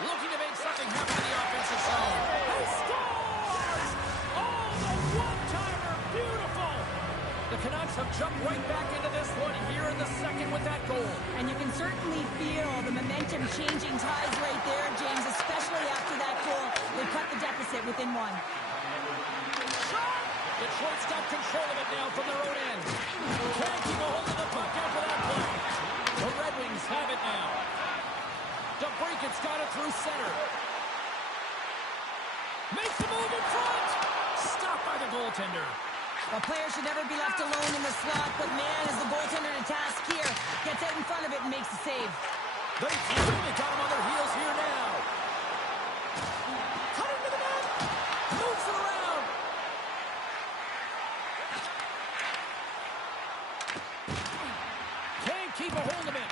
Looking to make something happen in the offensive zone. He scores! Oh, the one-timer, beautiful! The Canucks have jumped right back into this one here in the second with that goal. And you can certainly feel the momentum changing ties right there, James, especially after that goal. They cut the deficit within 1 one. Detroit's got control of it now from their own end. Can't keep a hold of the puck after that play. The Red Wings have it now. DeBrincat's got it through center. Makes the move in front. Stopped by the goaltender. A player should never be left alone in the slot, but man, is the goaltender to task here. Gets out in front of it and makes the save. They really got him on their heels here now. Cutting to the net. Moves it around. Can't keep a hold of it.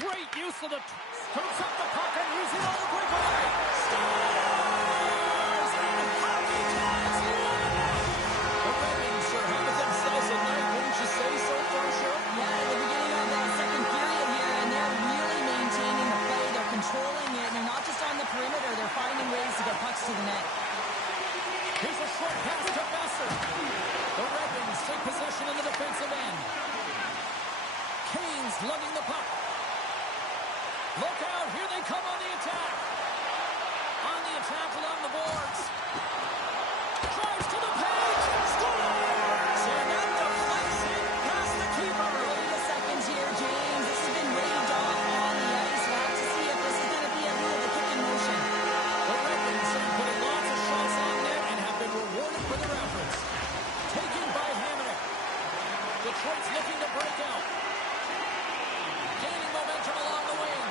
Great use of the... Scoops up the puck and he's in on the breakaway. Scores! And hockey tags one. The Red Wings sure have themselves a night, wouldn't you say so far, Cheryl? Yeah, at the beginning of that second period here, and they're really maintaining the play. They're controlling it, and they're not just on the perimeter. They're finding ways to get pucks to the net. Here's a short pass to Besser. The Red Wings take possession in the defensive end. Kane's lugging the puck. Look out, here they come on the attack. On the attack along the boards. Drives to the page. Scores! And that deflects it past the keeper. Early in the seconds here, James. This has been waved off on the ice. We'll have to see if this is going to be a bit of a kick in motion. The Red Wings have put lots of shots on net and have been rewarded for their efforts. Taken by Hamonic. Detroit's looking to break out. Gaining momentum along the wing.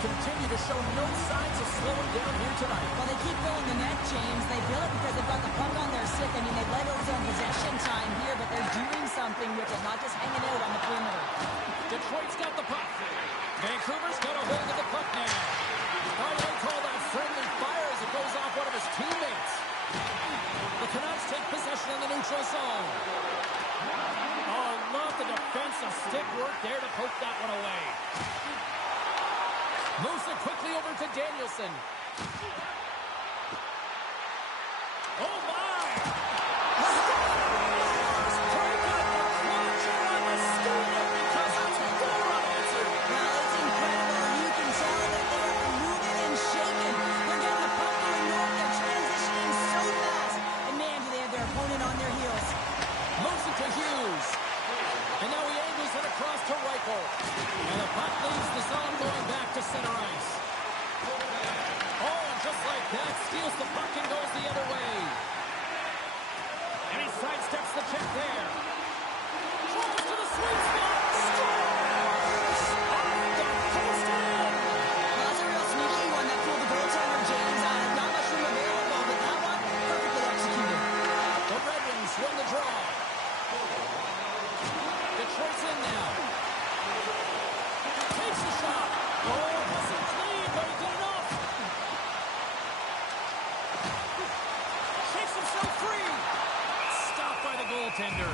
Continue to show no signs of slowing down here tonight. Well, they keep filling the net, James. They fill it because they've got the puck on their stick. I mean, they've let out some possession time here, but they're doing something with it, not just hanging out on the perimeter. Detroit's got the puck. Vancouver's got a hold of the puck now. They call that friendly fire as it goes off one of his teammates. The Canucks take possession in the neutral zone. Oh, love the defensive stick work there to poke that one away. Moves it quickly over to Danielson. Oh, my! Scores! Break up the clutcher on the stadium because it's goal unanswered. Well, it's incredible. You can tell that they're moving and shaking. They're getting the puck going north. They're transitioning so fast. And, man, do they have their opponent on their heels. Moves it to Hughes. And now he angles it across to Reichel. And the puck leaves the zone going back to center ice. Oh, and just like that, steals the puck and goes the other way. And he sidesteps the check there. Drives to the sweet spot. Scores! Off the post in. Well, that's a real sneaky one that pulled the goaltender, James. Not much room available, but that one, perfectly executed. The Red Wings win the draw. Detroit's in now. Takes the shot. Oh, it wasn't clean, but he did enough. Shakes himself free. Stopped by the goaltender.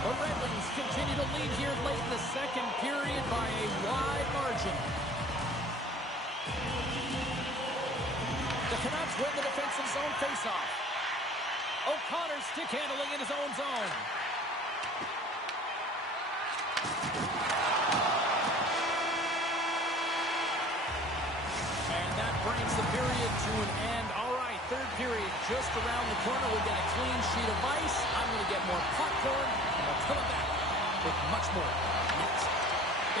The Red Wings continue to lead here late in the second period by a wide margin. The Canucks win the defensive zone faceoff. O'Connor stick handling in his own zone. And that brings the period to an end. All right, third period just around the corner. We'll get a clean sheet of ice. I'm going to get more popcorn, and we'll come back with much more next.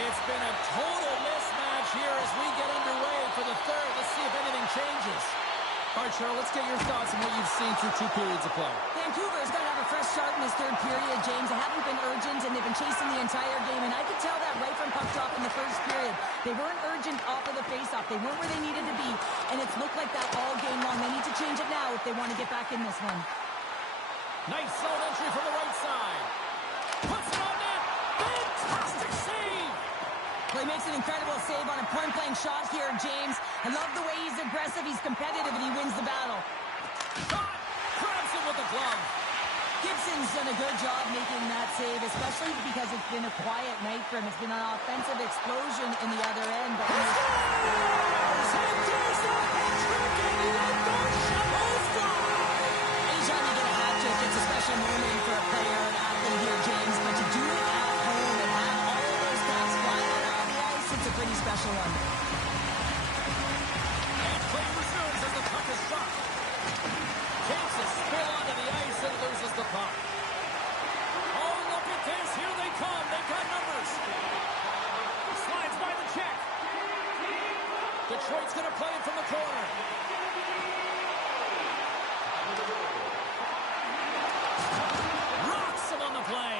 It's been a total mismatch here as we get underway for the third. Let's see if anything changes. All right, Cheryl, let's get your thoughts on what you've seen through two periods of play. Vancouver's got to have a fresh start in this third period, James. They haven't been urgent, and they've been chasing the entire game, and I could tell that right from puck drop in the first period. They weren't urgent off of the faceoff. They weren't where they needed to be, and it's looked like that all game long. They need to change it now if they want to get back in this one. Nice zone entry from the right side. Puts it on net. Fantastic save. makes an incredible save on a point-blank shot here, James. I love the way he's aggressive, he's competitive, and he wins the battle. Shot! Grabs him with the glove. Gibson's done a good job making that save, especially because it's been a quiet night for him. It's been an offensive explosion in the other end. But He does the hat-trick, and let those shovels fly! anytime you get a hat trick, it's a special moment for a player or an athlete here, James. But to do it at home and have all of those caps flying around the ice, it's a pretty special one. And play resumes as the puck is shot. Takes a spill onto the ice and loses the puck. Oh, look at this. Here they come. They've got numbers. Slides by the check. Detroit's going to play it from the corner. Rocks him on the play.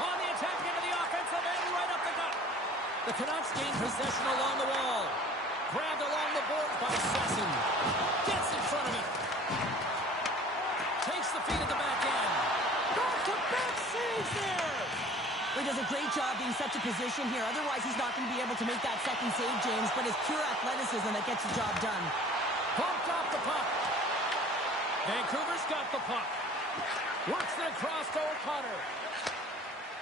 On the attack into the offensive end, right up the gut. The Canucks gain possession along the wall. Grabbed along the board by Sesson. Gets in front of it. Takes the feed at the back end. Back-to-back saves there. He does a great job being such a position here. Otherwise, he's not going to be able to make that second save, James. But it's pure athleticism that gets the job done. Pumped off the puck. Vancouver's got the puck. Works it across to O'Connor.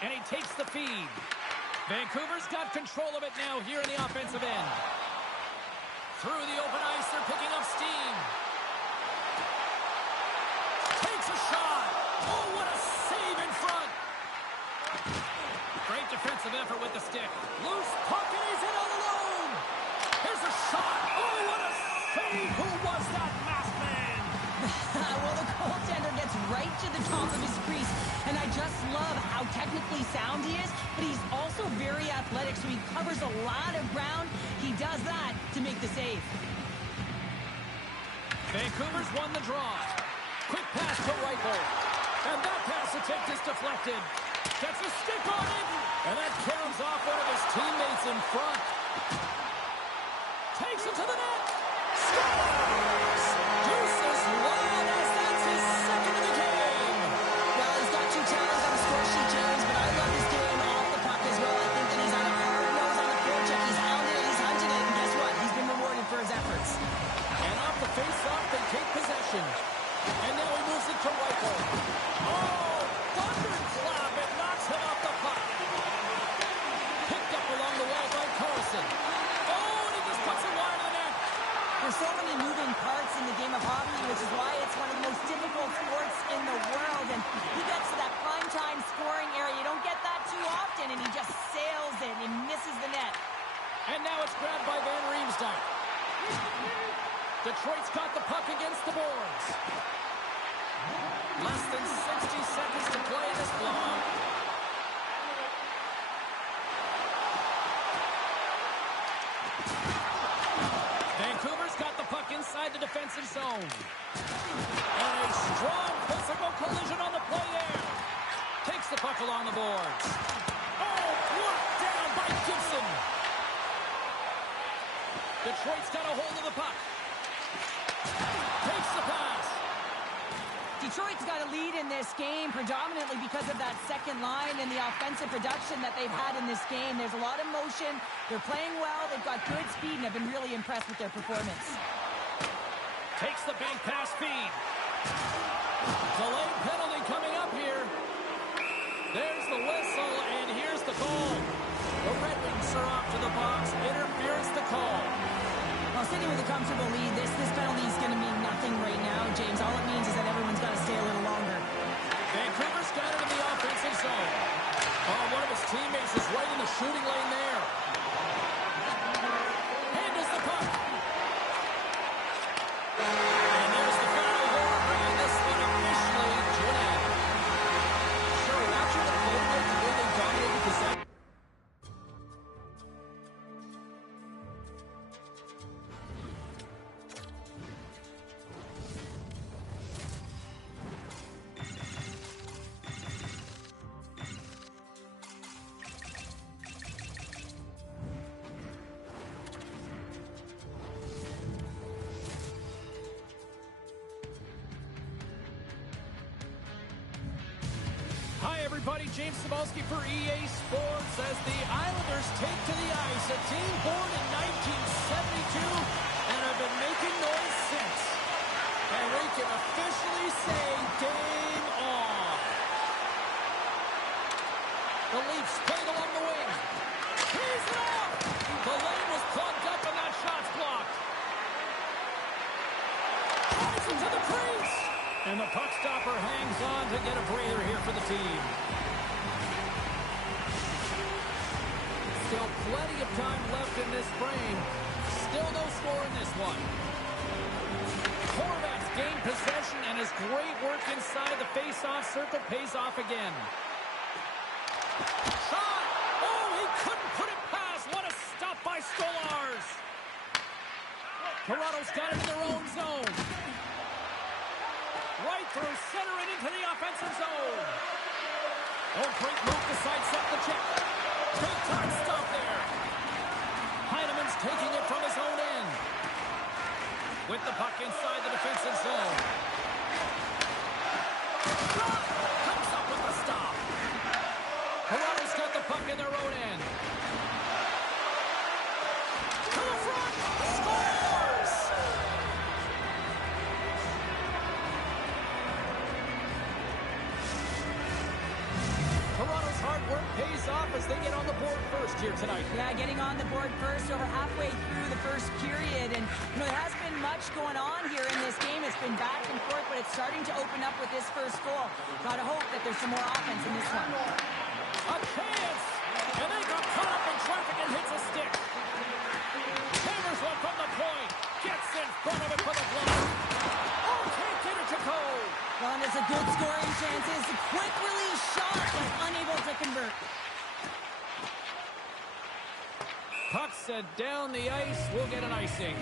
And he takes the feed. Vancouver's got control of it now here in the offensive end. Through the open ice, they're picking up steam. Takes a shot. Oh, what a save in front. Great defensive effort with the stick. Loose puck, and he's in all alone. Here's a shot. Oh, what a save. Who was that masked man? Well, the goaltender gets right to the top of his crease, and I just love how technically sound he is, but he's also very athletic, so he covers a lot of ground. He does that to make the save. Vancouver's won the draw. Quick pass to Reichel. And that pass attempt is deflected. Gets a stick on it, and that caroms off one of his teammates in front. Takes it to the net. Scores! Deuces Wild as that's his second of the game. Well, he's got 2 talents on the score sheet, James, but I love his game off the puck as well. I think that he's on a hard nose on the forecheck. He's hounded it, he's hunted it, and guess what? He's been rewarded for his efforts. And off the face-off, they take possession. And now he moves it to Reichel. Oh, thunderclap! It knocks him off the puck. Picked up along the wall by Carlson. Oh, and he just puts it wide of the net. There's so many moving parts in the game of hockey, which is why it's one of the most difficult sports in the world. And he gets to that prime-time scoring area. You don't get that too often, and he just sails it and misses the net. And now it's grabbed by Van Riemsdyk. Detroit's got the puck against the boards. Less than 60 seconds to play in this blowout. Vancouver's got the puck inside the defensive zone. And a strong physical collision on the play there. Takes the puck along the boards. Oh, blocked down by Gibson. Detroit's got a hold of the puck. Takes the pass. Detroit's got a lead in this game predominantly because of that second line and the offensive production that they've had in this game. There's a lot of motion. They're playing well. They've got good speed, and I've been really impressed with their performance. Takes the bank pass feed. Delayed penalty coming up here. There's the whistle, and here's the call. The Red Wings are off to the box. Interference the call. Well, sitting with a comfortable lead, this penalty is going to mean nothing right now, James. All it means is that everyone's got to stay a little longer. Vancouver's got it in the offensive zone. Oh, one of his teammates is right in the shooting lane there. Handles the puck. And there's the final horn, bringing this one officially to an end. Sure, watching the play like the way they dominated the second. everybody. James Cybulski for EA Sports as the Islanders take to the ice. A team born in 1972 and have been making noise since. And we can officially say game on. The Leafs played along the wing. He's it off! The lane was plugged up and that shot's blocked. Drives into the crease. And the puck stopper hangs on to get a breather here for the team. Still plenty of time left in this frame. Still no score in this one. Horvat's gained possession and his great work inside the face-off circle pays off again. Shot! Oh, he couldn't put it past. What a stop by Stolarz. Toronto's got it in their own zone. Right through center and into the offensive zone. Oh, great move to sidestep the check. Big time stop there. Heineman's taking it from his own end. With the puck inside the defensive zone. Shot! Comes up with the stop. Toronto's got the puck in their own end. To the front. Scores! Toronto's hard work pays off as they get on the board first here tonight. Yeah, getting on the board first over halfway through the first period. And, there hasn't been much going on here in this game. It's been back and forth, but it's starting to open up with this first goal. Gotta hope that there's some more offense in this one. A chance! And they got caught up in traffic and hits a stick. Hammers one from the point. Gets in front of it for the block. Oh, can't get it to go. Well, and it's a good scoring chance. It's a quick release shot, but unable to convert. Puck set down the ice. We'll get an icing.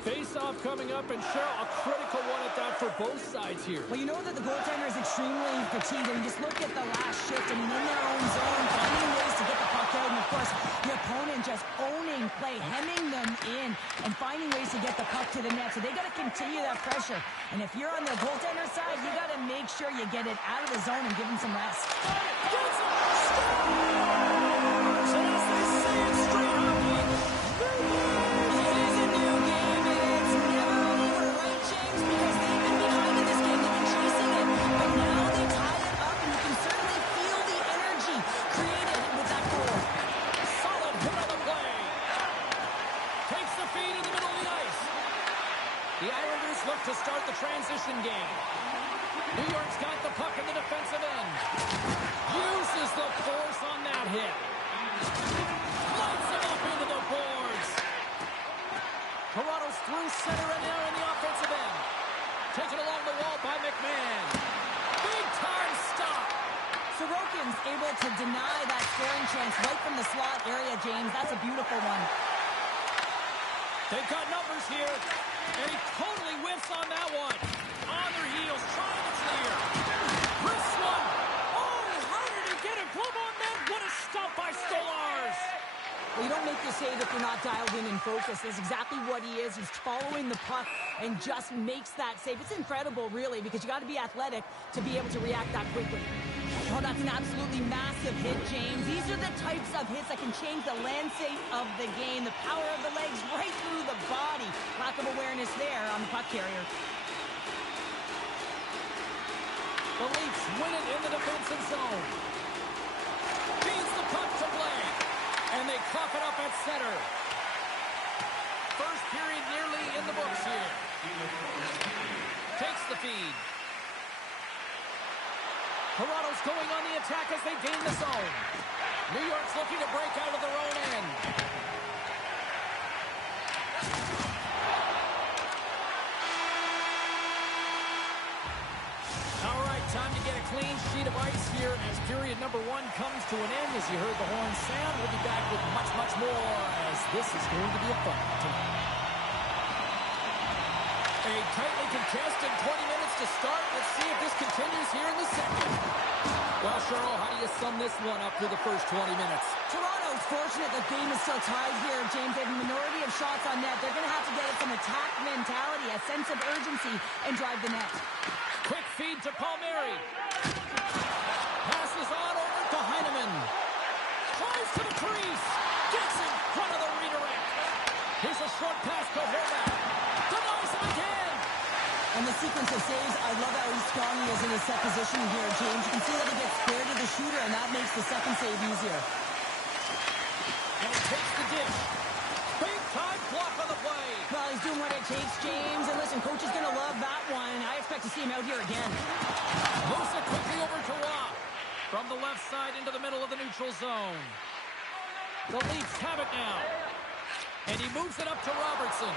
Face-off coming up, and Cheryl, a critical one at that for both sides here. Well, you know that the goaltender is extremely fatigued, and just look at the last shift. I mean, in their own zone, finding ways to get the puck out, and of course, the opponent just owning play, hemming them in, and finding ways to get the puck to the net. So they got to continue that pressure. And if you're on the goaltender side, you got to make sure you get it out of the zone and give them some rest. So as they say it straight hockey, It is a new game, and it's never over, right, James? Because they've been behind in this game, they've been chasing it, but now they tie it up, and you can certainly feel the energy created with that goal. solid hit on the play. Takes the feed in the middle of the ice. The Islanders look to start the transition game. New York's got the puck in the defensive end. Uses the force on that hit. Lights him up into the boards. Toronto's through center and now in the offensive end. Taken along the wall by McMahon. Big time stop. Sorokin's able to deny that scoring chance right from the slot area, James. That's a beautiful one. They've got numbers here. And he totally whiffs on that one. On their heels, trying to clear. Wrist one. Oh, how did he get it? Glove on net. What a stop by Stolarz. Well, you don't make the save if you're not dialed in and focused. That's exactly what he is. He's following the puck and just makes that save. It's incredible, really, because you got to be athletic to be able to react that quickly. Oh, that's an absolutely massive hit, James. These are the types of hits that can change the landscape of the game. The power of the legs right through the body. Lack of awareness there on the puck carrier. The Leafs win it in the defensive zone. Feeds the puck to Blake. And they cough it up at center. First period nearly in the books here. Takes the feed. Toronto's going on the attack as they gain the zone. New York's looking to break out of their own end. All right, time to get a clean sheet of ice here as period number one comes to an end. As you heard the horn sound, we'll be back with much, much more as this is going to be a fun one tonight. A tightly contested 20 minutes to start. Let's see if this continues here in the second. Well, Cheryl, how do you sum this one up through the first 20 minutes? Toronto's fortunate the game is still tied here, James. They have a minority of shots on net. They're going to have to get some attack mentality, a sense of urgency, and drive the net. Quick feed to Palmieri. Passes on over to Heineman. Tries to the crease. Gets in front of the redirect. Here's a short pass to Horvat. Denies him again. And the sequence of saves, I love how strong he is in his set position here, James. You can see that he gets square to the shooter, and that makes the second save easier. And he takes the dish. Big time block on the play. Well, he's doing what it takes, James. And listen, coach is going to love that one. I expect to see him out here again. Moves it quickly over to Waugh. From the left side into the middle of the neutral zone. The Leafs have it now. And he moves it up to Robertson.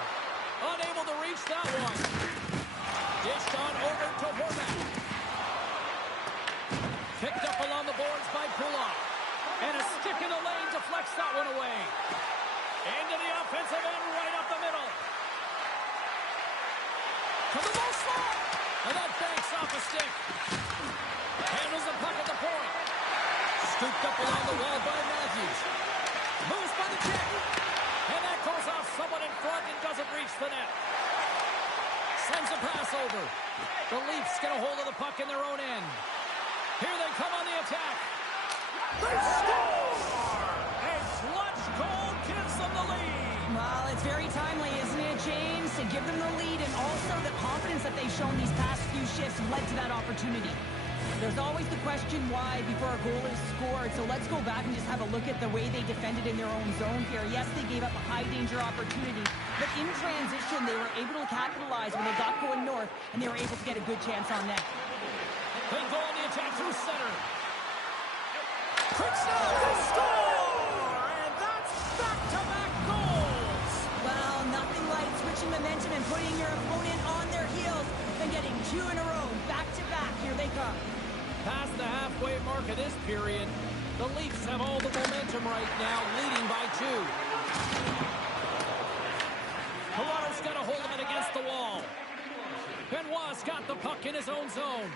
Unable to reach that one. Dished on over to Horvat. Picked up along the boards by Kulak. And a stick in the lane deflects that one away. Into the offensive end right up the middle. To the low slot. And that banks off a stick. Handles the puck at the point. Scooped up along the wall by Matthews. Moves by the check. And that goes off someone in front and doesn't reach the net. Sends a pass over. The Leafs get a hold of the puck in their own end. Here they come on the attack. They score! A clutch goal gives them the lead. Well, it's very timely, isn't it, James? To give them the lead, and also the confidence that they've shown these past few shifts led to that opportunity. There's always the question why before a goal is scored, so let's go back and just have a look at the way they defended in their own zone here. Yes, they gave up a high-danger opportunity, but in transition, they were able to capitalize when they got going north, and they were able to get a good chance on net. They go on the attack through center. Quick snap, they score! And that's back-to-back goals! Well, nothing like switching momentum and putting your opponent on their heels and getting two in a row, back-to-back. Here they come. Past the halfway mark of this period, the Leafs have all the momentum right now, leading by 2. Toronto's got a hold of it against the wall. Benoit's got the puck in his own zone.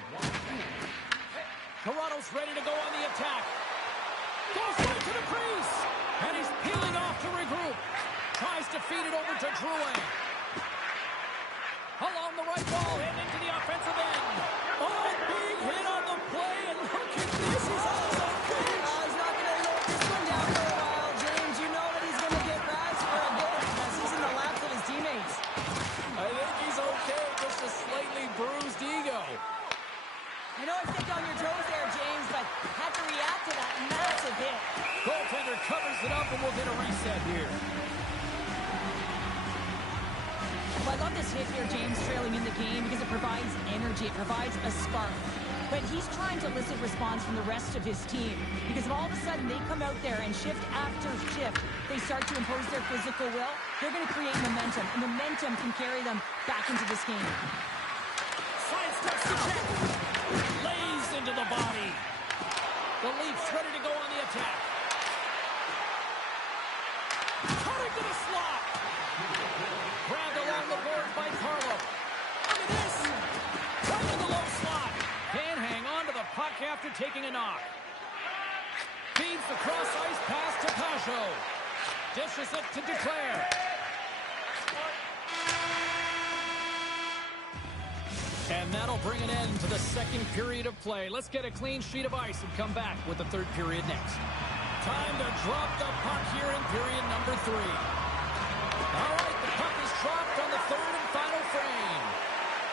Toronto's ready to go on the attack. Goes right to the crease. And he's peeling off to regroup. Tries to feed it over to Drouin. Along the right wall and into the offensive end. Oh, big hit on the play. And look at this. He's on his own page. He's not going to let this one down for a while, James. You know that he's going to get rags for a bit as he's in the laps of his teammates. I think he's okay. Just a slightly bruised ego. I know I stepped on your toes there, James, but had to react to that massive hit. Goaltender covers it up, and we'll get a reset here. Well, I love this hit here, James, trailing in the game because it provides energy. It provides a spark. But he's trying to elicit response from the rest of his team because if all of a sudden they come out there and shift after shift, they start to impose their physical will, they're going to create momentum, and momentum can carry them back into this game. Sidesteps the check. Lays into the body. The Leafs ready to go on the attack. Cutting to the slot. Grabbed along the boards by Carlo. Look at this. Right in the low slot. Can't hang on to the puck after taking a knock. Feeds the cross-ice pass to Pajot. Dishes it to Duclair. And that'll bring an end to the second period of play. Let's get a clean sheet of ice and come back with the third period next. Time to drop the puck here in period number 3. All right, the puck is dropped on the third and final frame.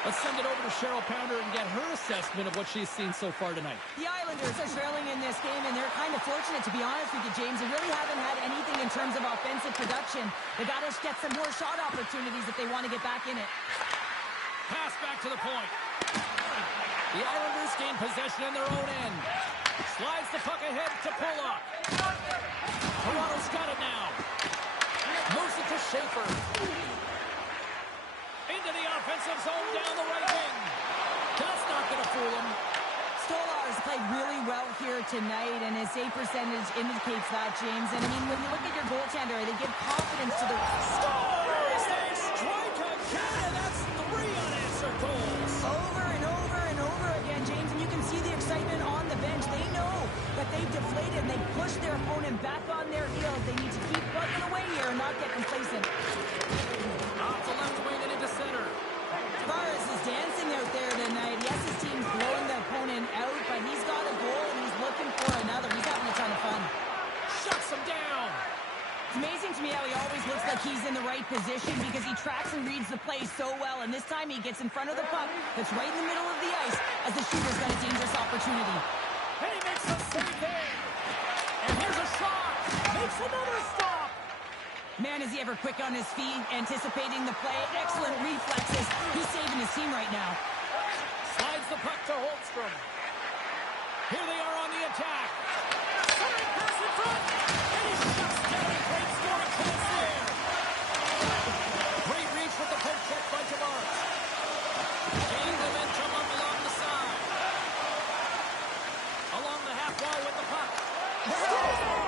Let's send it over to Cheryl Pounder and get her assessment of what she's seen so far tonight. The Islanders are trailing in this game, and they're kind of fortunate, to be honest with you, James. They really haven't had anything in terms of offensive production. They got to get some more shot opportunities if they want to get back in it. Pass back to the point. The Islanders gain possession in their own end. Slides the puck ahead to Pulock. Toronto's got it now. Moves it to Schaefer. Into the offensive zone down the right wing. That's not going to fool him. Stolar has played really well here tonight, and his save percentage indicates that, James. And, I mean, when you look at your goaltender, they give confidence to the... Scores! They strike again, and that's 3 push their opponent back on their heels. They need to keep plugging away here and not get complacent. Off the left wing and into center. Tavares is dancing out there tonight. Yes, his team's blowing the opponent out, but he's got a goal and he's looking for another. He's having a ton of fun. Shuts him down. It's amazing to me how he always looks like he's in the right position because he tracks and reads the play so well, and this time he gets in front of the puck that's right in the middle of the ice as the shooter's got a dangerous opportunity. And he makes a save there. And here's a shot. Makes another stop. Man, is he ever quick on his feet, anticipating the play. Excellent reflexes. He's saving his team right now. Slides the puck to Holmstrom. Here they are on the attack. Centering pass in front. And he shuts down a great scoring chance there. Great reach with the poke check by Tavares. Gaining momentum up along the side. Along the half wall with the puck. Scores!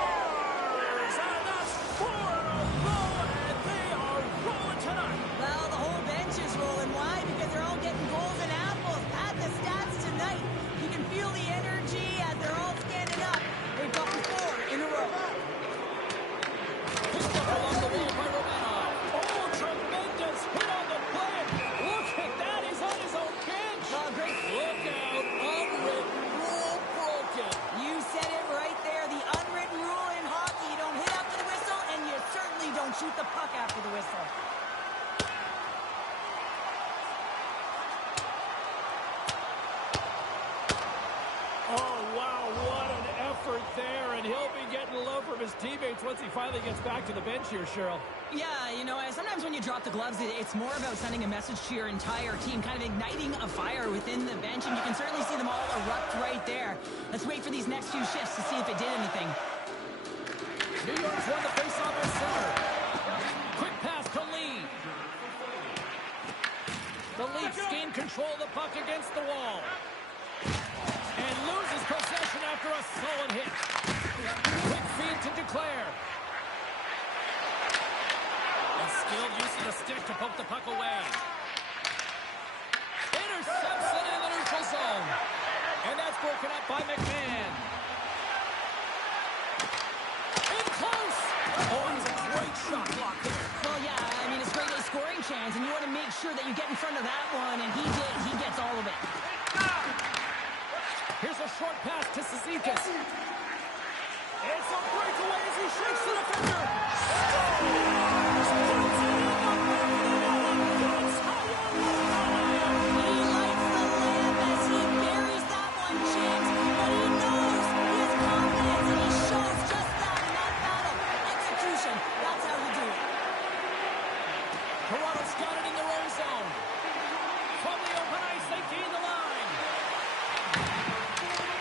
And that's 4 in a row, and they are rolling tonight. Well, the whole bench is rolling. Why? Because they're all getting goals and apples. Add the stats tonight. You can feel the energy as they're all standing up. They've gotten 4 in a row. Picked up along the wall by Romanov. Oh, tremendous hit on the play. Look at that. He's on his own bench. Oh, great. Look out. Unwritten rule broken. You said it right there. The unwritten rule in hockey. You don't hit after the whistle, and you certainly don't shoot the puck after the whistle. Oh, wow. What an effort there. And he'll be getting love from his teammates once he finally gets back to the bench here, Cheryl. Yeah, you know, sometimes when you drop the gloves, it's more about sending a message to your entire team, kind of igniting a fire within the bench, and you can certainly see them all erupt right there. Let's wait for these next few shifts to see if it did anything. New York's won the faceoff at center. Quick pass to Lee. The Leafs gain control of the puck against the wall. And loses possession after a solid hit. Quick feed to Duclair. And skilled use of the stick to poke the puck away. Intercepts it in the neutral zone. And that's broken up by McMahon. In close. Oh, it was a great shot block there. Well, yeah, I mean, it's great a scoring chance, and you want to make sure that you get in front of that one, and he did. He gets all of it. Here's a short pass to Cizikas. It's a breakaway as he shakes the defender. Scores! Puts it in the middle of the net. That's how you love it. He lights the lamp as he buries that one, James, but he knows he has confidence, and he shows just that in that battle. Execution, that's how you do it. Toronto's got it in their own zone. From the open ice, they gain the line.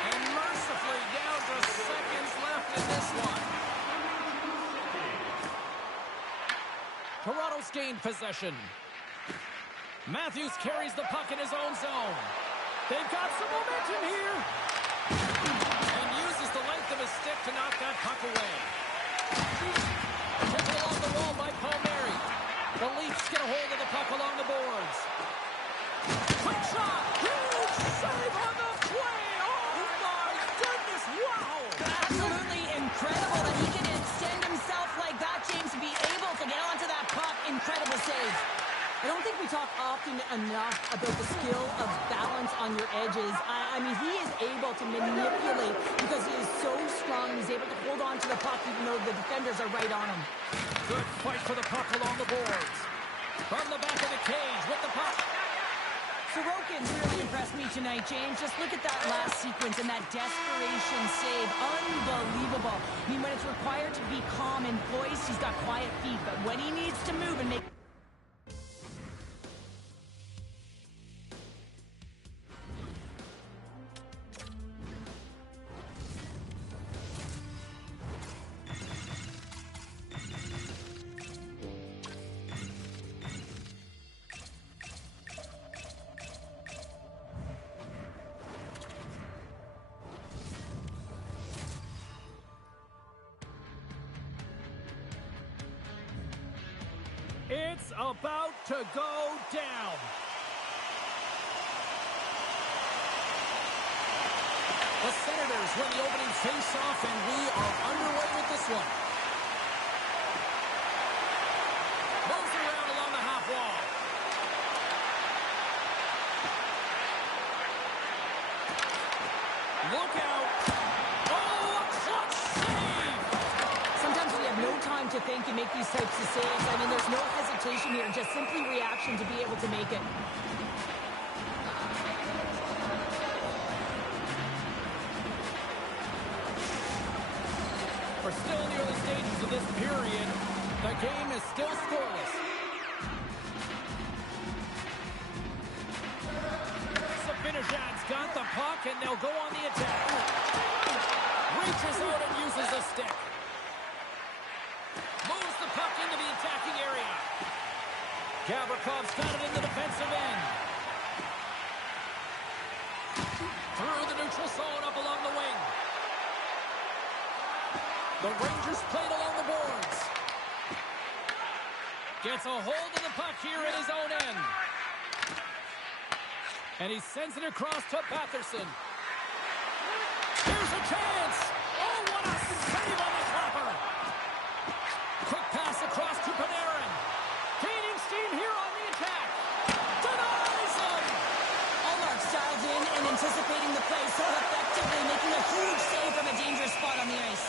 And mercifully down to seconds left in this one. Toronto's gained possession. Matthews carries the puck in his own zone. They've got some momentum here. And uses the length of his stick to knock that puck away. Taken along the wall by Palmieri. The Leafs get a hold of the puck along the boards. Quick shot! Huge save on the play! Oh my goodness! Wow! Absolutely incredible that he can extend himself like that, James, to be able to get onto that puck. Incredible save. I don't think we talk often enough about the skill of balance on your edges. I mean, he is able to manipulate because he is so strong. He's able to hold on to the puck even though the defenders are right on him. Good fight for the puck along the boards. From the back of the cage with the puck. Sorokin's really impressed me tonight, James. Just look at that last sequence and that desperation save. Unbelievable. I mean, when it's required to be calm and poised, he's got quiet feet. But when he needs to move and make... It's about to go down. The Senators win the opening face-off, and we are can make these types of saves. I mean, there's no hesitation here, just simply reaction to be able to make it. We're still in the early stages of this period. The game is still scoreless. Zibanejad's got the puck, and they'll go on the attack. Reaches out and uses a stick. Moves the puck into the attacking area. Gavrikov's got it in the defensive end. Through the neutral zone, up along the wing. The Rangers played along the boards. Gets a hold of the puck here at his own end. And he sends it across to Batherson. Here's a chance. Oh, what a save on the clapper. Quick pass across to Panarin. Gaining steam here on the attack. Denies him. Allmark styled in and anticipating the play so effectively, making a huge save from a dangerous spot on the ice.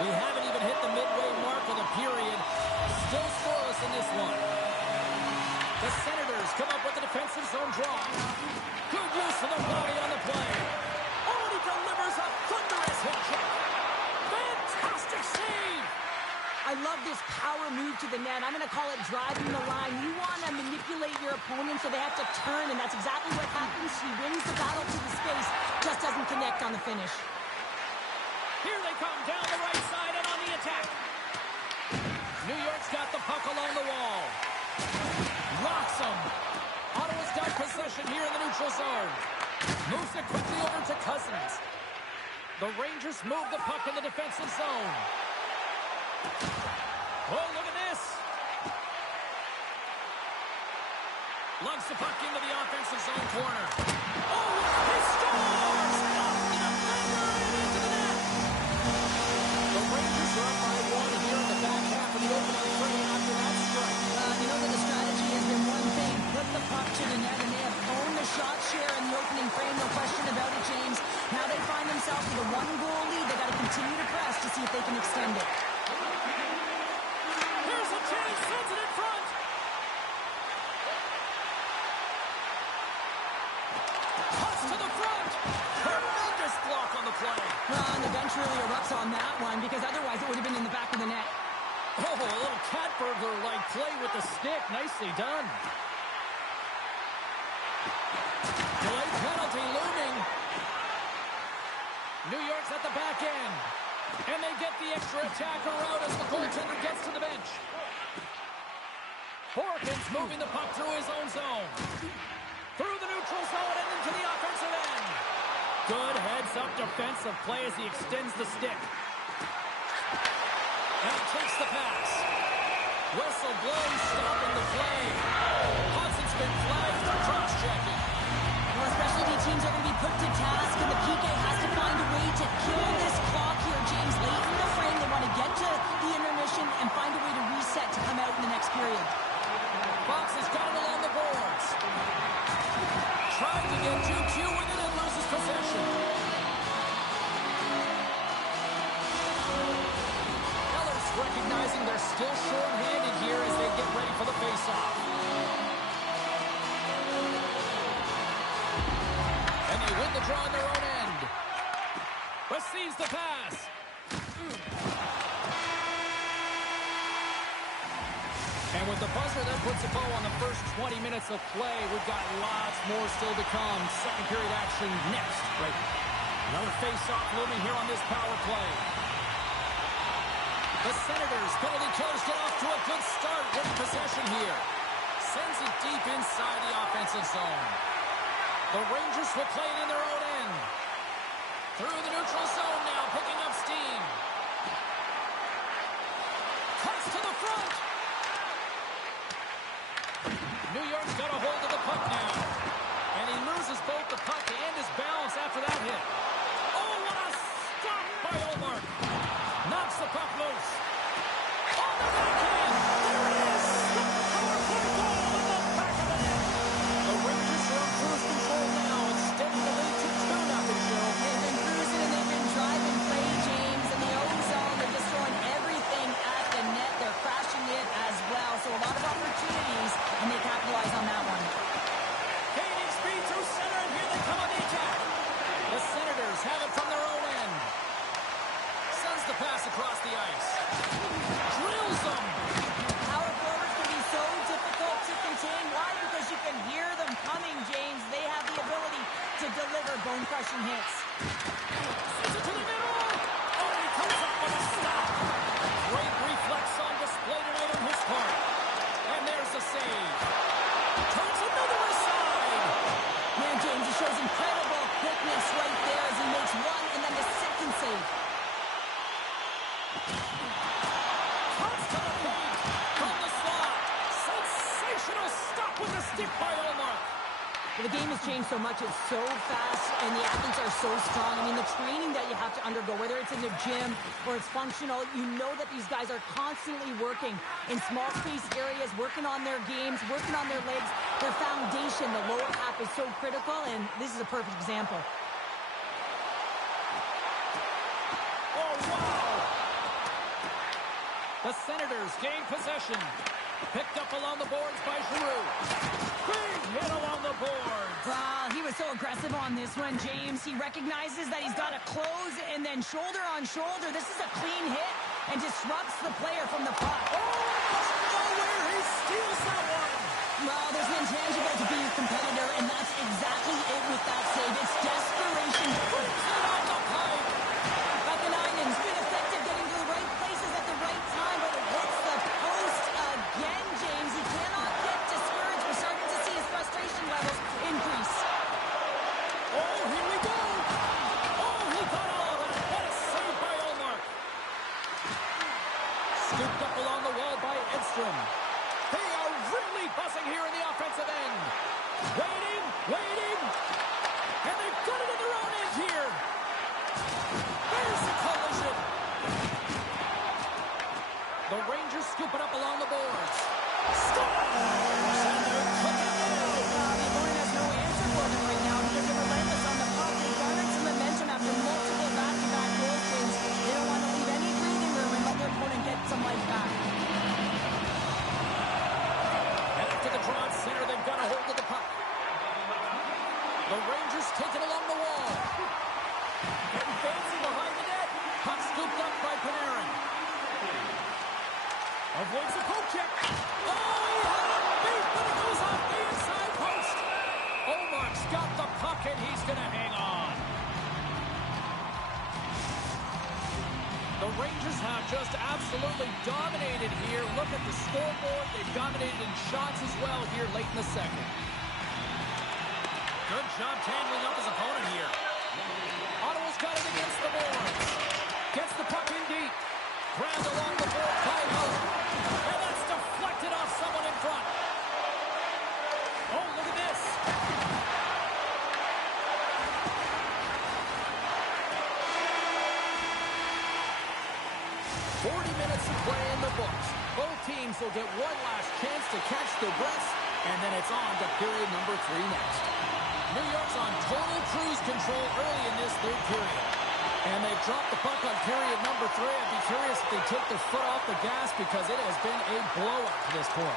We haven't even hit the midway mark of the period. Still scoreless in this one. The Senators come up with a defensive zone draw. Good use of the body on the play. Oh, and he delivers a thunderous hit check. Fantastic save. I love this power move to the net. I'm going to call it driving the line. You want to manipulate your opponent so they have to turn, and that's exactly what happens. He wins the battle to the space, just doesn't connect on the finish. Here they come down the right side and on the attack. New York's got the puck along the wall. Rocks him. Ottawa's got possession here in the neutral zone. Moves it quickly over to Cousins. The Rangers move the puck in the defensive zone. Oh, look at this. Lugs the puck into the offensive zone corner. Oh, he scores! Off in a blender and into the net. The Rangers are up by one here in the back half of the opening frame after that strike. You know that the strategy has been one thing, put the puck to the net, and they have owned the shot share in the opening frame, no question about it, James. Now they find themselves with a one-goal lead. They got to continue to press to see if they can extend it. Here's a chance, sends it in front. Cuts to the front. Tremendous block on the play. And the bench really erupts on that one, because otherwise it would have been in the back of the net. Oh, a little cat burglar-like play with the stick. Nicely done. Delayed penalty looming. New York's at the back end. And they get the extra attacker out as the goaltender gets to the bench. Horkins moving the puck through his own zone. Through the neutral zone and into the offensive end. Good heads-up defensive play as he extends the stick. And he takes the pass. Whistle blows, stopping the play. Hudson's been flagged for cross-checking. Well, specialty teams are going to be put to task, and the PK has to find a way to kill this clock here, James. Late in the frame, they want to get to the intermission and find a way to reset to come out in the next period. Fox has got it along the boards. Trying to get 2Q with it and loses possession. Eller's recognizing they're still short-handed here as they get ready for the face-off. And they win the draw on their own end. Receives the pass. And with the buzzer that puts a bow on the first 20 minutes of play, we've got lots more still to come. Second period action next. Right. Another face-off looming here on this power play. The Senators, penalty killers, get off to a good start with possession here. Sends it deep inside the offensive zone. The Rangers will play it in their own end. Through the neutral zone now, picking up steam. Cuts to the front. New York's got a hold of the puck now. And he loses both the puck and his balance after that hit. Oh, what a stop by Ullmark. Knocks the puck loose. On the backhand. There it is. The power play goal in the back of the net. The Rangers are on cruise control now, extending the lead to 2. crushing hits. Sends it to the middle. Oh, he comes up with a stop. Great reflex on display tonight on his part. And there's the save. Turns another aside. Man, James, he shows incredible quickness right there as he makes one and then the second save. Comes to the paint from the slot. Sensational stop with the stick by Ullmark. Well, the game has changed so much. It's so fast, and the athletes are so strong. I mean, the training that you have to undergo, whether it's in the gym or it's functional, you know that these guys are constantly working in small space areas, working on their games, working on their legs. Their foundation, the lower half, is so critical, and this is a perfect example. Oh, wow! The Senators gain possession. Picked up along the boards by Giroux. Big hit along the boards. Wow, he was so aggressive on this one, James. He recognizes that he's got to close, and then shoulder on shoulder. This is a clean hit and disrupts the player from the puck. Oh, nowhere, he steals that one. Well, there's an intangible to being a competitor, and that's exactly it with that save. It's desperation. Puts it on the pipe. Vakanainen's been effective getting to the right places at the right time, but it hits the post again, James. He cannot get discouraged. We're starting to see his frustration levels increase. Oh, here we go. Oh, he got all of it. What a save by Ullmark. Scooped up along the wall by Edstrom. They are really buzzing here in the offensive end. Waiting, waiting. And they've got it in their own end here. There's the collision. The Rangers scoop it up along the boards. Scores! And they're cooking now. The opponent has no answer for them right now because they're relentless on the puck. They garnered some momentum after multiple back-to-back goal streams. They don't want to leave any breathing room and let their opponent get some life back. And after the draw at center, they've got a hold of the puck. The Rangers take it along the wall. Getting fancy behind the net. Puck scooped up by Panarin. Avoids the poke check. Oh, he had it beat, but it goes off the inside post. Ullmark's got the puck, and he's going to hang on. The Rangers have just absolutely dominated here. Look at the scoreboard. They've dominated in shots as well here late in the second. Good job tangling up his opponent here. Ottawa's got it against the boards. Gets the puck in deep. Grabbed along the board by Hull. And that's deflected off someone in front. Oh, look at this. Minutes of play in the books. Both teams will get one last chance to catch their breaths, and then it's on to period number 3 next. New York's on total cruise control early in this third period. And they've dropped the puck on period number 3. I'd be curious if they take their foot off the gas because it has been a blowout to this point.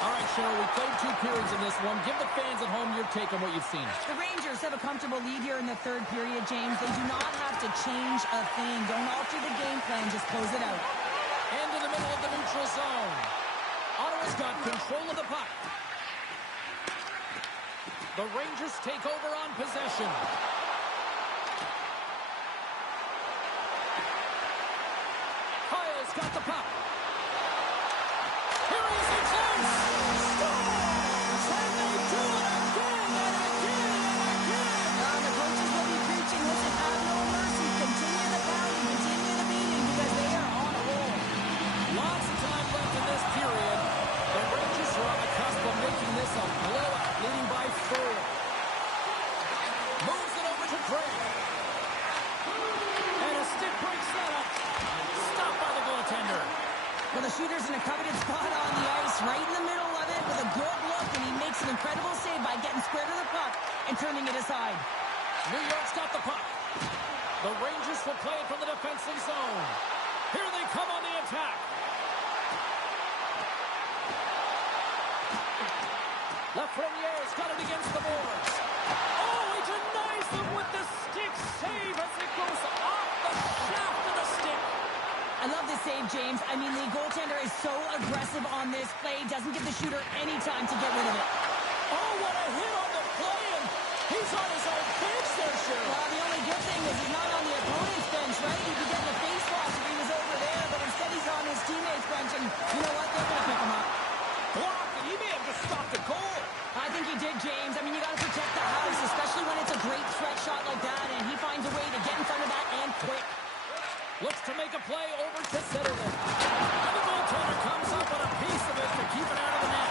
All right, Cheryl, we played 2 periods in this one. Give the fans at home your take on what you've seen. The Rangers have a comfortable lead here in the third period, James. They do not have to change a thing. Don't alter the game plan. Just close it out. And in the middle of the neutral zone. Ottawa's got control of the puck. The Rangers take over on possession. Kyle's got the puck. Here he is in close. Scores! And they do it again and again and again. The coaches will be preaching, listen, have no mercy. Continue the pounding, continue the beating because they are on a roll. Lots of time left in this period. The Rangers are on the cusp of making this a blowout, leading by 4. Moves it over to Drake. And a stick break setup. Stopped by the goaltender. Well, the shooter's in a coveted spot on the ice, right in the middle of it with a good look, and he makes an incredible save by getting square to the puck and turning it aside. New York's got the puck. The Rangers will play it from the defensive zone. Here they come on the attack. Lafreniere's got it against the boards. Oh, he denies them with the stick save as it goes off the shaft of the stick. I love this save, James. I mean, the goaltender is so aggressive on this play. Doesn't give the shooter any time to get rid of it. Oh, what a hit on the play, and he's on his own bench there, Cheryl. Looks to make a play over to center it. And the goaltender comes up with a piece of it to keep it out of the net.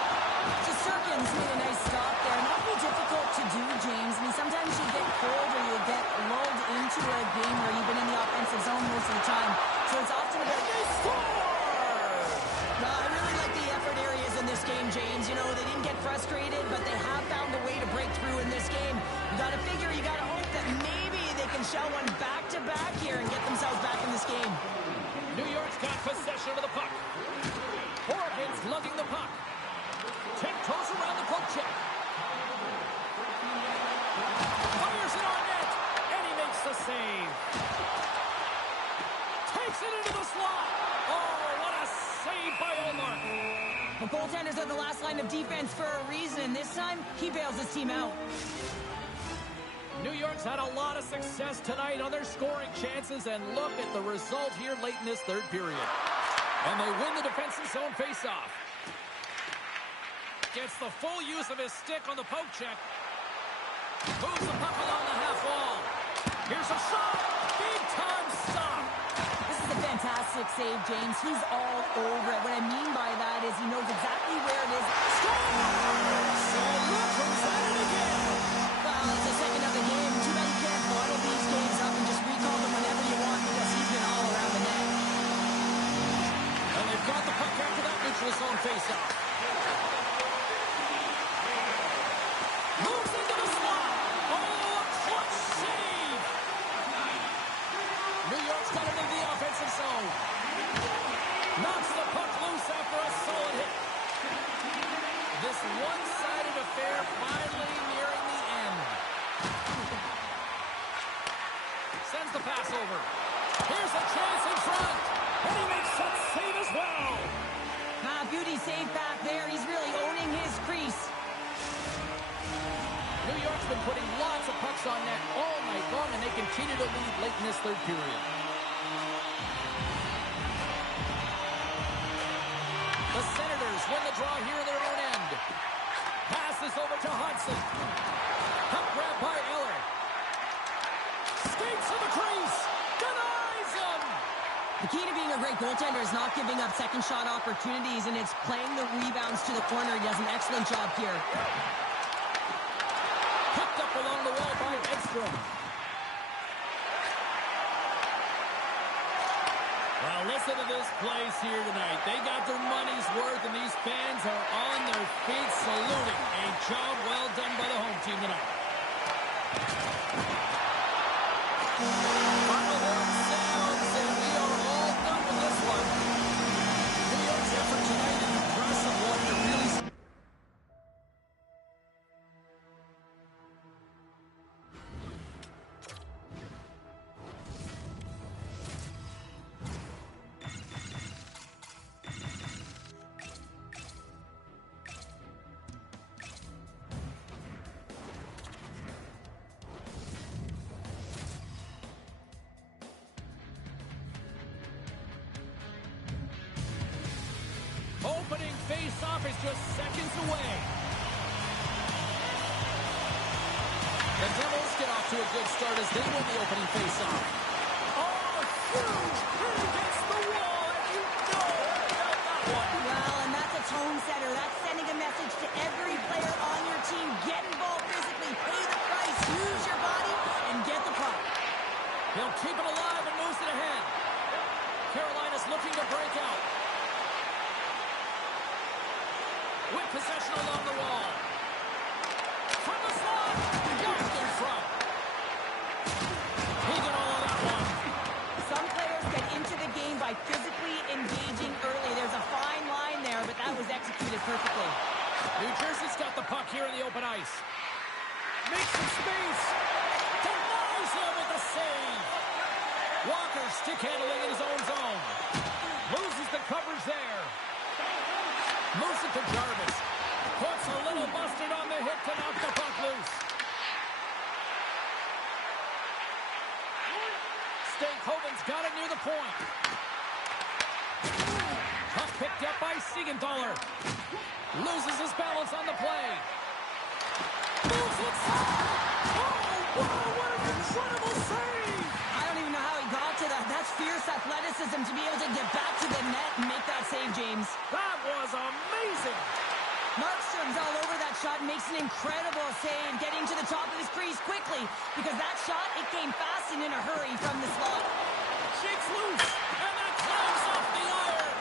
Shesterkin's made a nice stop there. And that'll be difficult to do, James. I mean, sometimes you get cold or you get lulled into a game where you've been in the offensive zone most of the time. So it's often about they score! I really like the effort areas in this game, James. You know, they didn't get frustrated, but they have found a way to break through in this game. You got to figure, you got to hope that maybe they can shell one back-to-back here and get themselves back in this game. New York's got possession of the puck. Oregon's lugging the puck. Tiptoes around the poke check. Fires it on net, and he makes the save. Takes it into the slot. Oh, what a save by Omar. The goaltenders are the last line of defense for a reason. This time, he bails his team out. New York's had a lot of success tonight on their scoring chances, and look at the result here late in this third period. And they win the defensive zone faceoff. Gets the full use of his stick on the poke check. Moves the puck along the half wall. Here's a shot. Big time stop. This is a fantastic save, James. He's all over it. What I mean by that is he knows exactly where it is. Scores! So look who's at it again. Well, it's the second of the game. Too bad you can't bottle these games up and just recall them whenever you want because he's been all around the net. And they've got the puck after that neutral zone faceoff. Moves into the slot. Oh, a clutch save. New York's got it into the offensive zone. Knocks the puck loose after a solid hit. This one-sided affair finally nearing the end. Sends the pass over. Here's a chance in front. And he makes that save as well. Beauty save back there. He's really owning his crease. New York's been putting lots of pucks on net all night long, and they continue to lead late in this third period. The Senators win the draw here in their own end. Passes over to Hudson. Puck grab by Eller. Skates to the crease. Denies him. The key to being a great goaltender is not giving up second shot opportunities, and it's playing the rebounds to the corner. He does an excellent job here. Picked up along the wall by Edstrom. Well, listen to this place here tonight. They got their money's worth, and these fans are on their feet saluting. A job well done by the home team tonight. Final horn sounds, and we are all done with this one. New York's effort tonight, an impressive one to really... Opening face-off is just seconds away. The Devils get off to a good start as they win the opening face-off. Oh, huge hit against the wall, and you know about that one. Well, and that's a tone setter. That's sending a message to every player on your team. Get involved physically, pay the price, use your body, and get the puck. He'll keep it alive and moves it ahead. Carolina's looking to break out. With possession along the wall. From the slot. Yanked in front. He got all of that one. Some players get into the game by physically engaging early. There's a fine line there, but that was executed perfectly. New Jersey's got the puck here in the open ice. Makes some space. Denies him with the save. Walker stick handling in his own zone. Loses the coverage there. Moves it to Jarvis. Puts a little mustard on the hit to knock the puck loose. Stankoven's got it near the point. Puck picked up by Siegenthaler. Loses his balance on the play. Moves it. Oh, wow, what an incredible save! I don't even know how he got to that. That's fierce athletic. momentum to be able to get back to the net and make that save, James. That was amazing. Markstrom's all over that shot and makes an incredible save, getting to the top of his crease quickly, because that shot, it came fast and in a hurry from the slot. Shakes loose, and that climbs off the iron.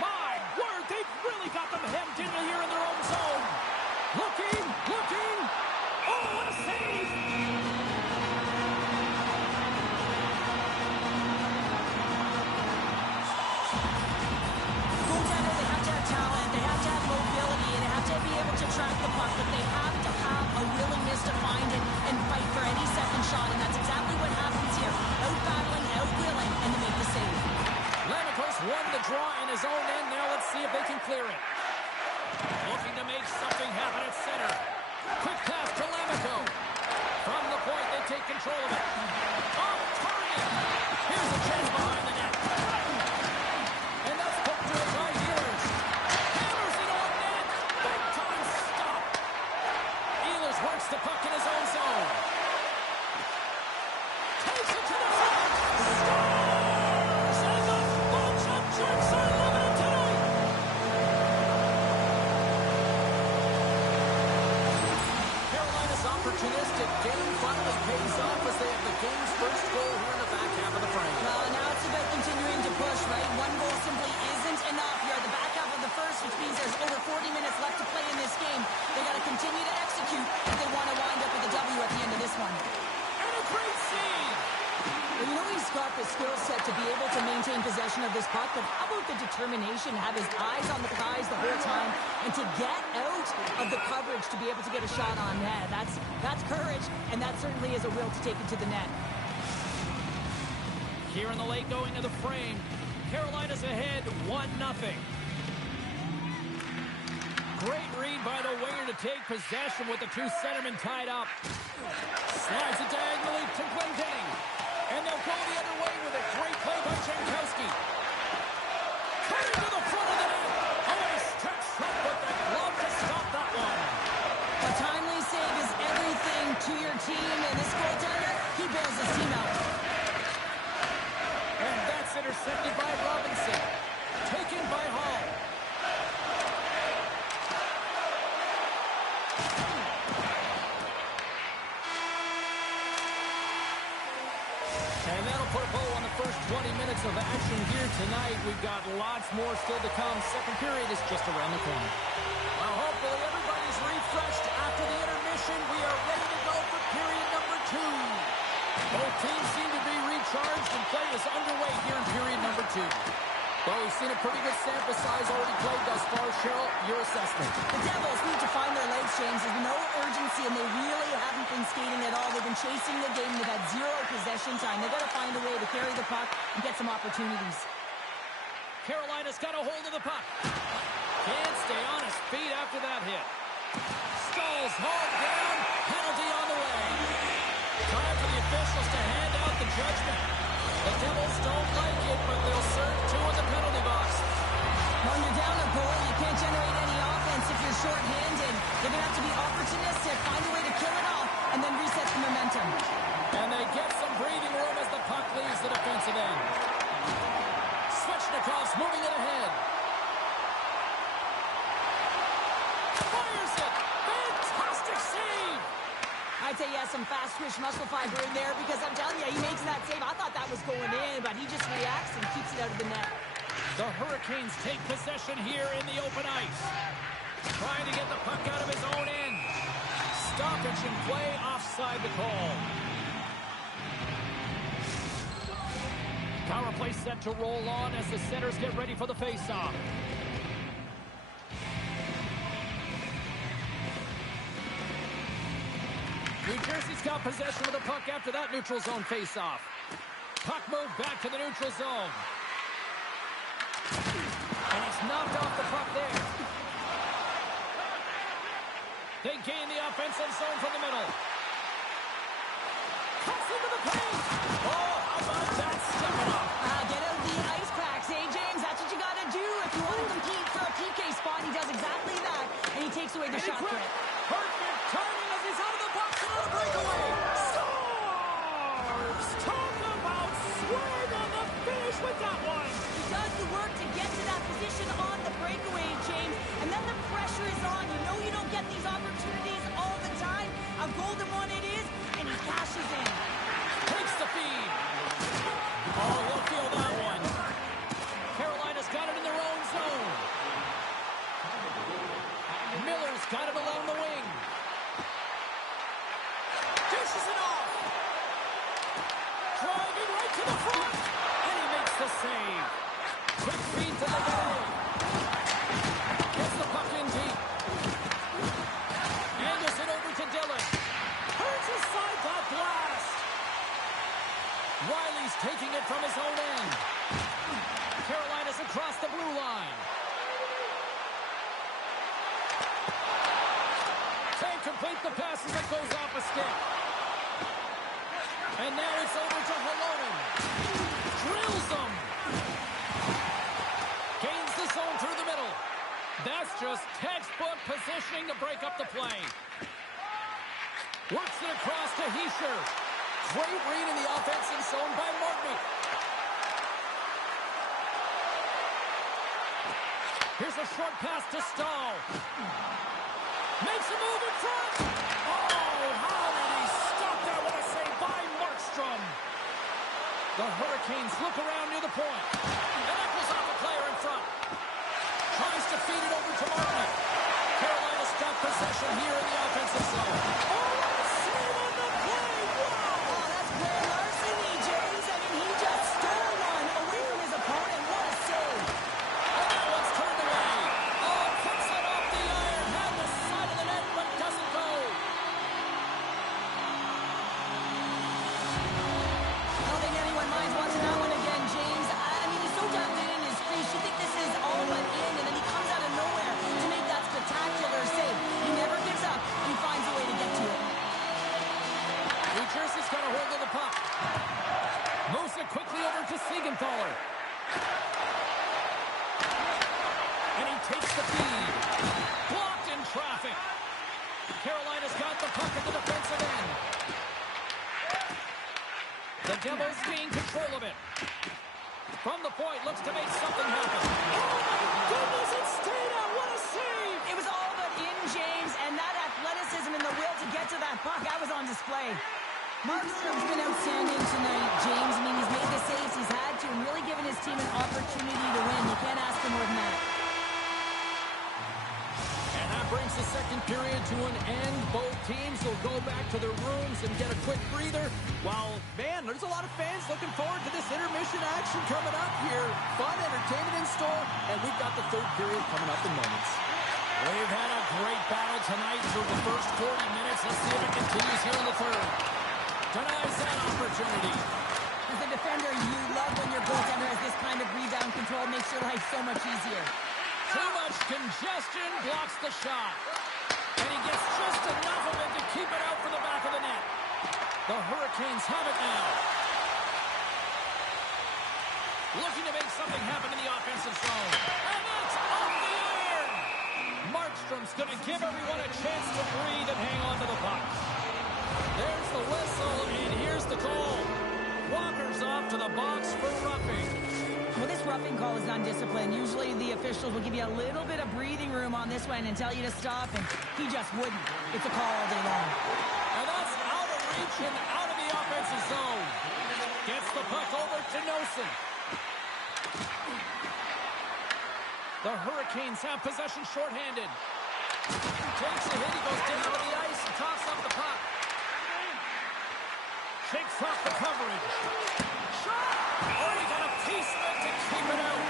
My word, they've really got them hemmed in here in their own zone. Looking. Oh, what a save! Goaltender, they have to have talent, they have to have mobility, and they have to be able to track the puck, but they have to have a willingness to find it and fight for any second shot, and that's exactly what happens here. Out-battling, out-willing, and to make the save. Lammikos won the draw in his own end. Now let's see if they can clear it. Looking to make something happen at center. Quick pass to Lammikko. From the point, they take control of it. Off target. Here's a chance behind the net. And that's poked to it by Ehlers. Hammers it on net. Big time stop. Ehlers works the puck in his own zone. Takes it to the front. Scores! And the Bullshot Sharks are living it tonight. Carolina's opportunistic game finally pays off as they have the game's first goal here in the back half of the frame. Well, now it's about continuing to push, right? One goal simply isn't enough. You're at the back half of the first, which means there's over 40 minutes left to play in this game. They got to continue to execute if they want to wind up with a W at the end of this one. And a great save. Well, you know he's got the skill set to be able to maintain possession of this puck, but how about the determination, have his eyes on the prize the whole time, and to get out of the coverage to be able to get a shot on net. That's courage, and that certainly is a will to take it to the net. Here in the late going of the frame, Carolina's ahead 1-0. Great read by the winger to take possession with the two centermen tied up. Slides it diagonally to Glendening. And they'll go the other way with it. Great play by Jankowski. Cutting to the front of the net. Oh, he steps up with the glove to stop that one. A timely save is everything to your team, and this goaltender, he bails his team out. And that's intercepted by Robinson. Taken by Hall. And that'll put a bow on the first 20 minutes of action here tonight. We've got lots more still to come. Second period is just around the corner. Well, hopefully everybody's refreshed after the intermission. We are ready to go for period number 2. Both teams seem to be recharged, and play is underway here in period number 2. Well, we've seen a pretty good sample size already played thus far. Cheryl, your assessment. The Devils need to find their legs, James. There's no urgency, and they really haven't been skating at all. They've been chasing the game. They've had zero possession time. They've got to find a way to carry the puck and get some opportunities. Carolina's got a hold of the puck. Can't stay on his feet after that hit. Stalls hauled down. Penalty on the way. Time for the officials to hand out the judgment. The Devils don't like it, but they'll serve 2 in the penalty box. When you're down a goal, you can't generate any offense if you're short-handed. You're going to have to be opportunistic, find a way to kill it off, and then reset the momentum. And they get some breathing room as the puck leaves the defensive end. Svechnikov's moving it ahead. Fires it! Fantastic save! I'd say he has some fast-twitch muscle fiber in there, because I'm telling you, he makes that save. I thought that was going in, but he just reacts and keeps it out of the net. The Hurricanes take possession here in the open ice. Trying to get the puck out of his own end. Stoppage in play, offside the call. Power play set to roll on as the centers get ready for the face-off. New Jersey's got possession of the puck after that neutral zone face-off. Puck moved back to the neutral zone. And he's knocked off the puck there. They gain the offensive zone from the middle. Cuts into the paint. Oh, how about that? Step it up. Get out the ice packs, eh, James? That's what you got to do if you want to compete for a PK spot. He does exactly that, and he takes away the shot threat. Perfect timing as he's out of the box and on a breakaway. Stars! Talk about swag on the finish with that one. taking it from his own end. Carolina's across the blue line. Can't complete the pass as it goes off a stick. And now it's over to Holonen. Drills them. Gains the zone through the middle. That's just textbook positioning to break up the play. Works it across to Hischier. Great read in the offensive zone by Martin. Here's a short pass to Stahl. Makes a move in front. Oh, how did he stop that? What a save by Markstrom. The Hurricanes look around near the point. And echoes off a player in front. Tries to feed it over to Martin. Carolina's got possession here in the offensive zone. Oh, what a save on the play. Wow. Oh, that's great larceny, James. I mean, he just stole one away from his opponent. What a save. And that one's turned away. Oh, puts it off the iron. Had the side of the net, but doesn't go. I don't think anyone minds watching that one again, James. I mean, he's so tapped in his crease. You think this is all but in, and then he comes out of nowhere to make that spectacular save. He never gives up, and he finds a way to get to it. New Jersey's got a hold of the puck. Moves it quickly over to Siegenthaler. And he takes the feed. Blocked in traffic. Carolina's got the puck at the defensive end. The Devils gain control of it. From the point, looks to make something happen. Oh, my goodness, it stayed out. What a save. It was all but in, James, and that athleticism and the will to get to that puck, that was on display. Markstrom's been outstanding tonight, James. I mean, he's made the saves he's had to and really given his team an opportunity to win. You can't ask for more than that. And that brings the second period to an end. Both teams will go back to their rooms and get a quick breather. While, man, there's a lot of fans looking forward to this intermission action coming up here. Fun entertainment in store, and we've got the third period coming up in moments. We've had a great battle tonight through the first 40 minutes. Let's see if it continues here in the third. Denies that opportunity. As a defender, you love when your goaltender has this kind of rebound control. Makes your life so much easier. Too much congestion blocks the shot. And he gets just enough of it to keep it out for the back of the net. The Hurricanes have it now. Looking to make something happen in the offensive zone. And it's off the iron! Markstrom's going to give everyone a chance to breathe and hang on to the puck. There's the whistle, and here's the call. Walker's off to the box for roughing. Well, this roughing call is undisciplined. Usually the officials will give you a little bit of breathing room on this one and tell you to stop, and he just wouldn't. It's a call all day long. And that's out of reach and out of the offensive zone. Gets the puck over to Noesen. The Hurricanes have possession shorthanded. Takes a hit, he goes down to the ice and tops up the puck. Shakes off the coverage. Shot! Oh, he got a piece of it to keep it out.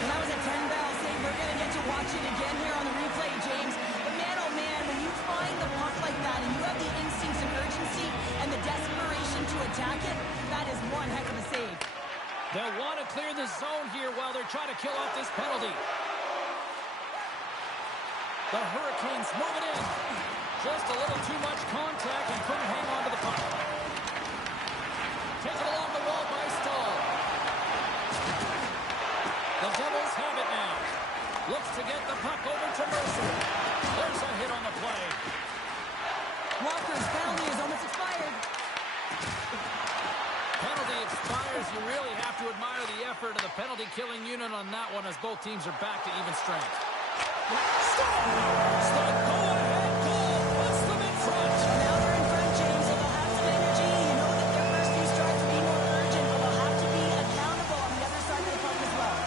Well, that was a 10-bell save. We're going to get to watch it again here on the replay, James. But man, oh man, when you find the puck like that and you have the instincts and urgency and the desperation to attack it, that is one heck of a save. They'll want to clear the zone here while they're trying to kill off this penalty. The Hurricanes move it in. Just a little too much contact and couldn't hang on to the puck. Taken along the wall by Stahl. The Devils have it now. Looks to get the puck over to Mercer. There's a hit on the play. Walker's penalty is almost expired. Penalty expires. You really have to admire the effort of the penalty-killing unit on that one as both teams are back to even strength. Stop! Go-ahead goal puts them in front. Now they're in front, James. They will have some energy. You know that their first few strikes will be more urgent, but they'll have to be accountable on the other side of the puck as well.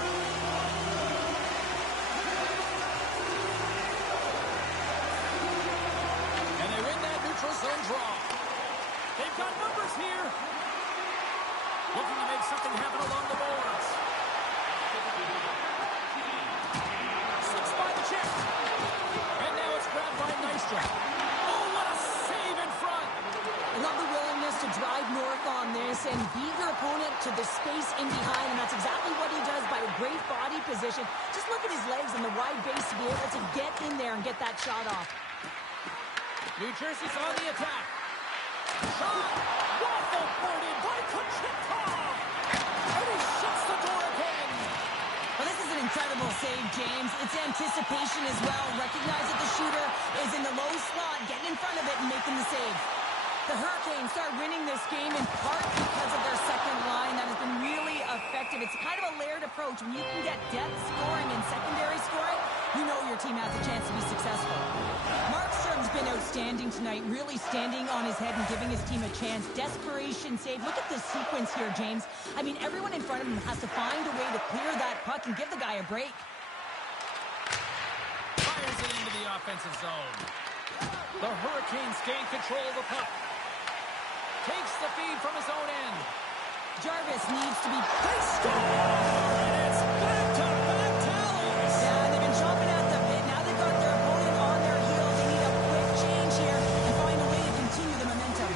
And they win that neutral zone draw. They've got numbers here. Looking to make something happen along the boards. Slips by the chip. And now it's grabbed by Nystrom. Oh, what a save in front. I love the will the space in behind, and that's exactly what he does by a great body position. Just look at his legs and the wide base to be able to get in there and get that shot off. New Jersey's on the attack. Shot! Waffle boarded by Kucherov! And he shuts the door again! Well, this is an incredible save, James. It's anticipation as well. Recognize that the shooter is in the low slot, getting in front of it and making the save. The Hurricanes start winning this game in part because of their second line that has been really effective. It's kind of a layered approach. When you can get depth scoring and secondary scoring, you know your team has a chance to be successful. Markstrom's been outstanding tonight, really standing on his head and giving his team a chance. Desperation save. Look at this sequence here, James. I mean, everyone in front of him has to find a way to clear that puck and give the guy a break. Fires it into the offensive zone. The Hurricanes gain control of the puck. Takes the feed from his own end. Jarvis needs to be... They score! And it's back-to-back tallies! Yeah, they've been chomping at the bit. Now they've got their opponent on their heels. They need a quick change here and find a way to continue the momentum.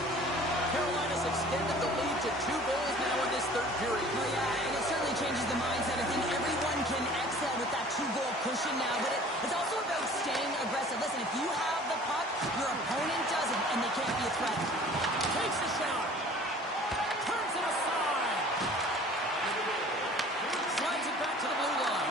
Carolina's extended the lead to 2 goals now in this third period. Oh, yeah, and it certainly changes the mindset. I think everyone can excel with that 2-goal cushion now, but it's also about staying aggressive. Listen, if you have the puck, your opponent doesn't, and they can't be a threat. Takes the shot. Turns it aside. Slides it back to the blue line.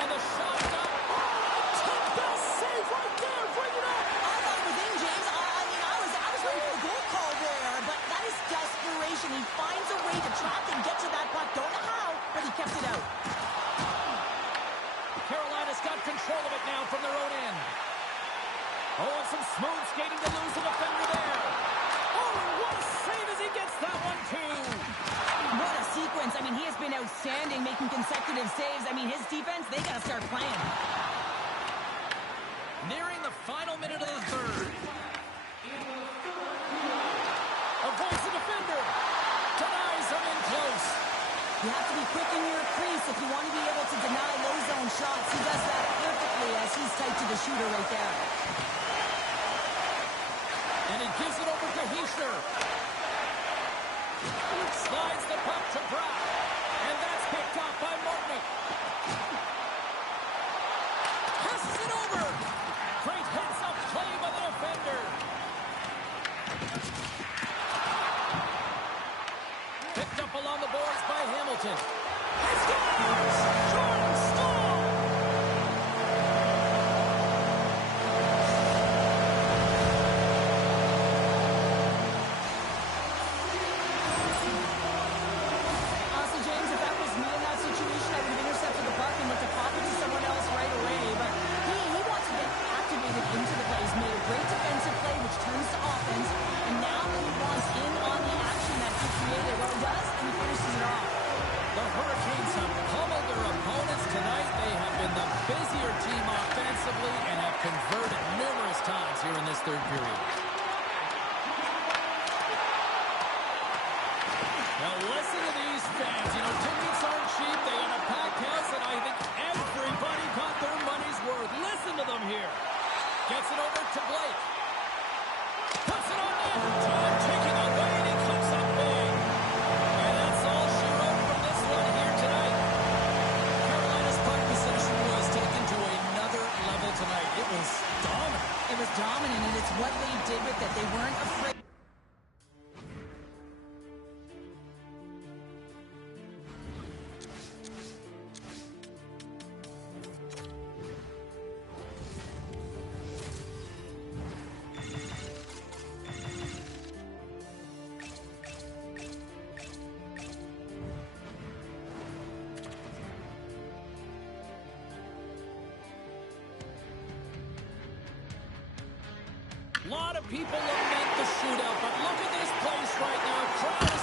And the shot got... Oh, best save right there. Bring it up. I thought it was in, James. I was ready for the goal call there, but that is desperation. He finds a way to track and get to that puck. Don't know how, but he kept it out. Carolina's got control of it now from their own end. Oh, and some smooth skating to lose the defender there. Oh, what a save as he gets that one, too. What a sequence. I mean, he has been outstanding, making consecutive saves. I mean, his defense, they got to start playing. Nearing the final minute of the third. Avoids the defender. Denies him in close. You have to be quick in your crease if you want to be able to deny low zone shots. He does that perfectly as he's tight to the shooter right there. And he gives it over to Heischer. Slides the puck to Brock. And that's picked off by Martinick. Passes it over. Great heads-up play by the defender. Picked up along the boards by Hamilton. He scores! Jordan Staal! Honestly, James, if that was me in that situation, I would have intercepted the puck and looked to pop it to someone else right away. But he wants to get activated into the play. He's made a great defensive play, which turns to offense. And now he wants in on the action that he created. Well, he does, and he finishes it off. The Hurricanes have pummeled their opponents tonight. They have been the busier team offensively and have converted numerous times here in this third period. Now listen to these fans. You know, tickets aren't cheap. They got a packed house, and I think everybody got their money's worth. Listen to them here. Gets it over to Blake. Puts it on net. Time taking away, and he comes up big. And that's all she wrote from this one here tonight. Carolina's puck possession was taken to another level tonight. It was dominant. It was dominant, and it's what they did with it. They weren't afraid. A lot of people lament the shootout, but look at this place right now. Crowd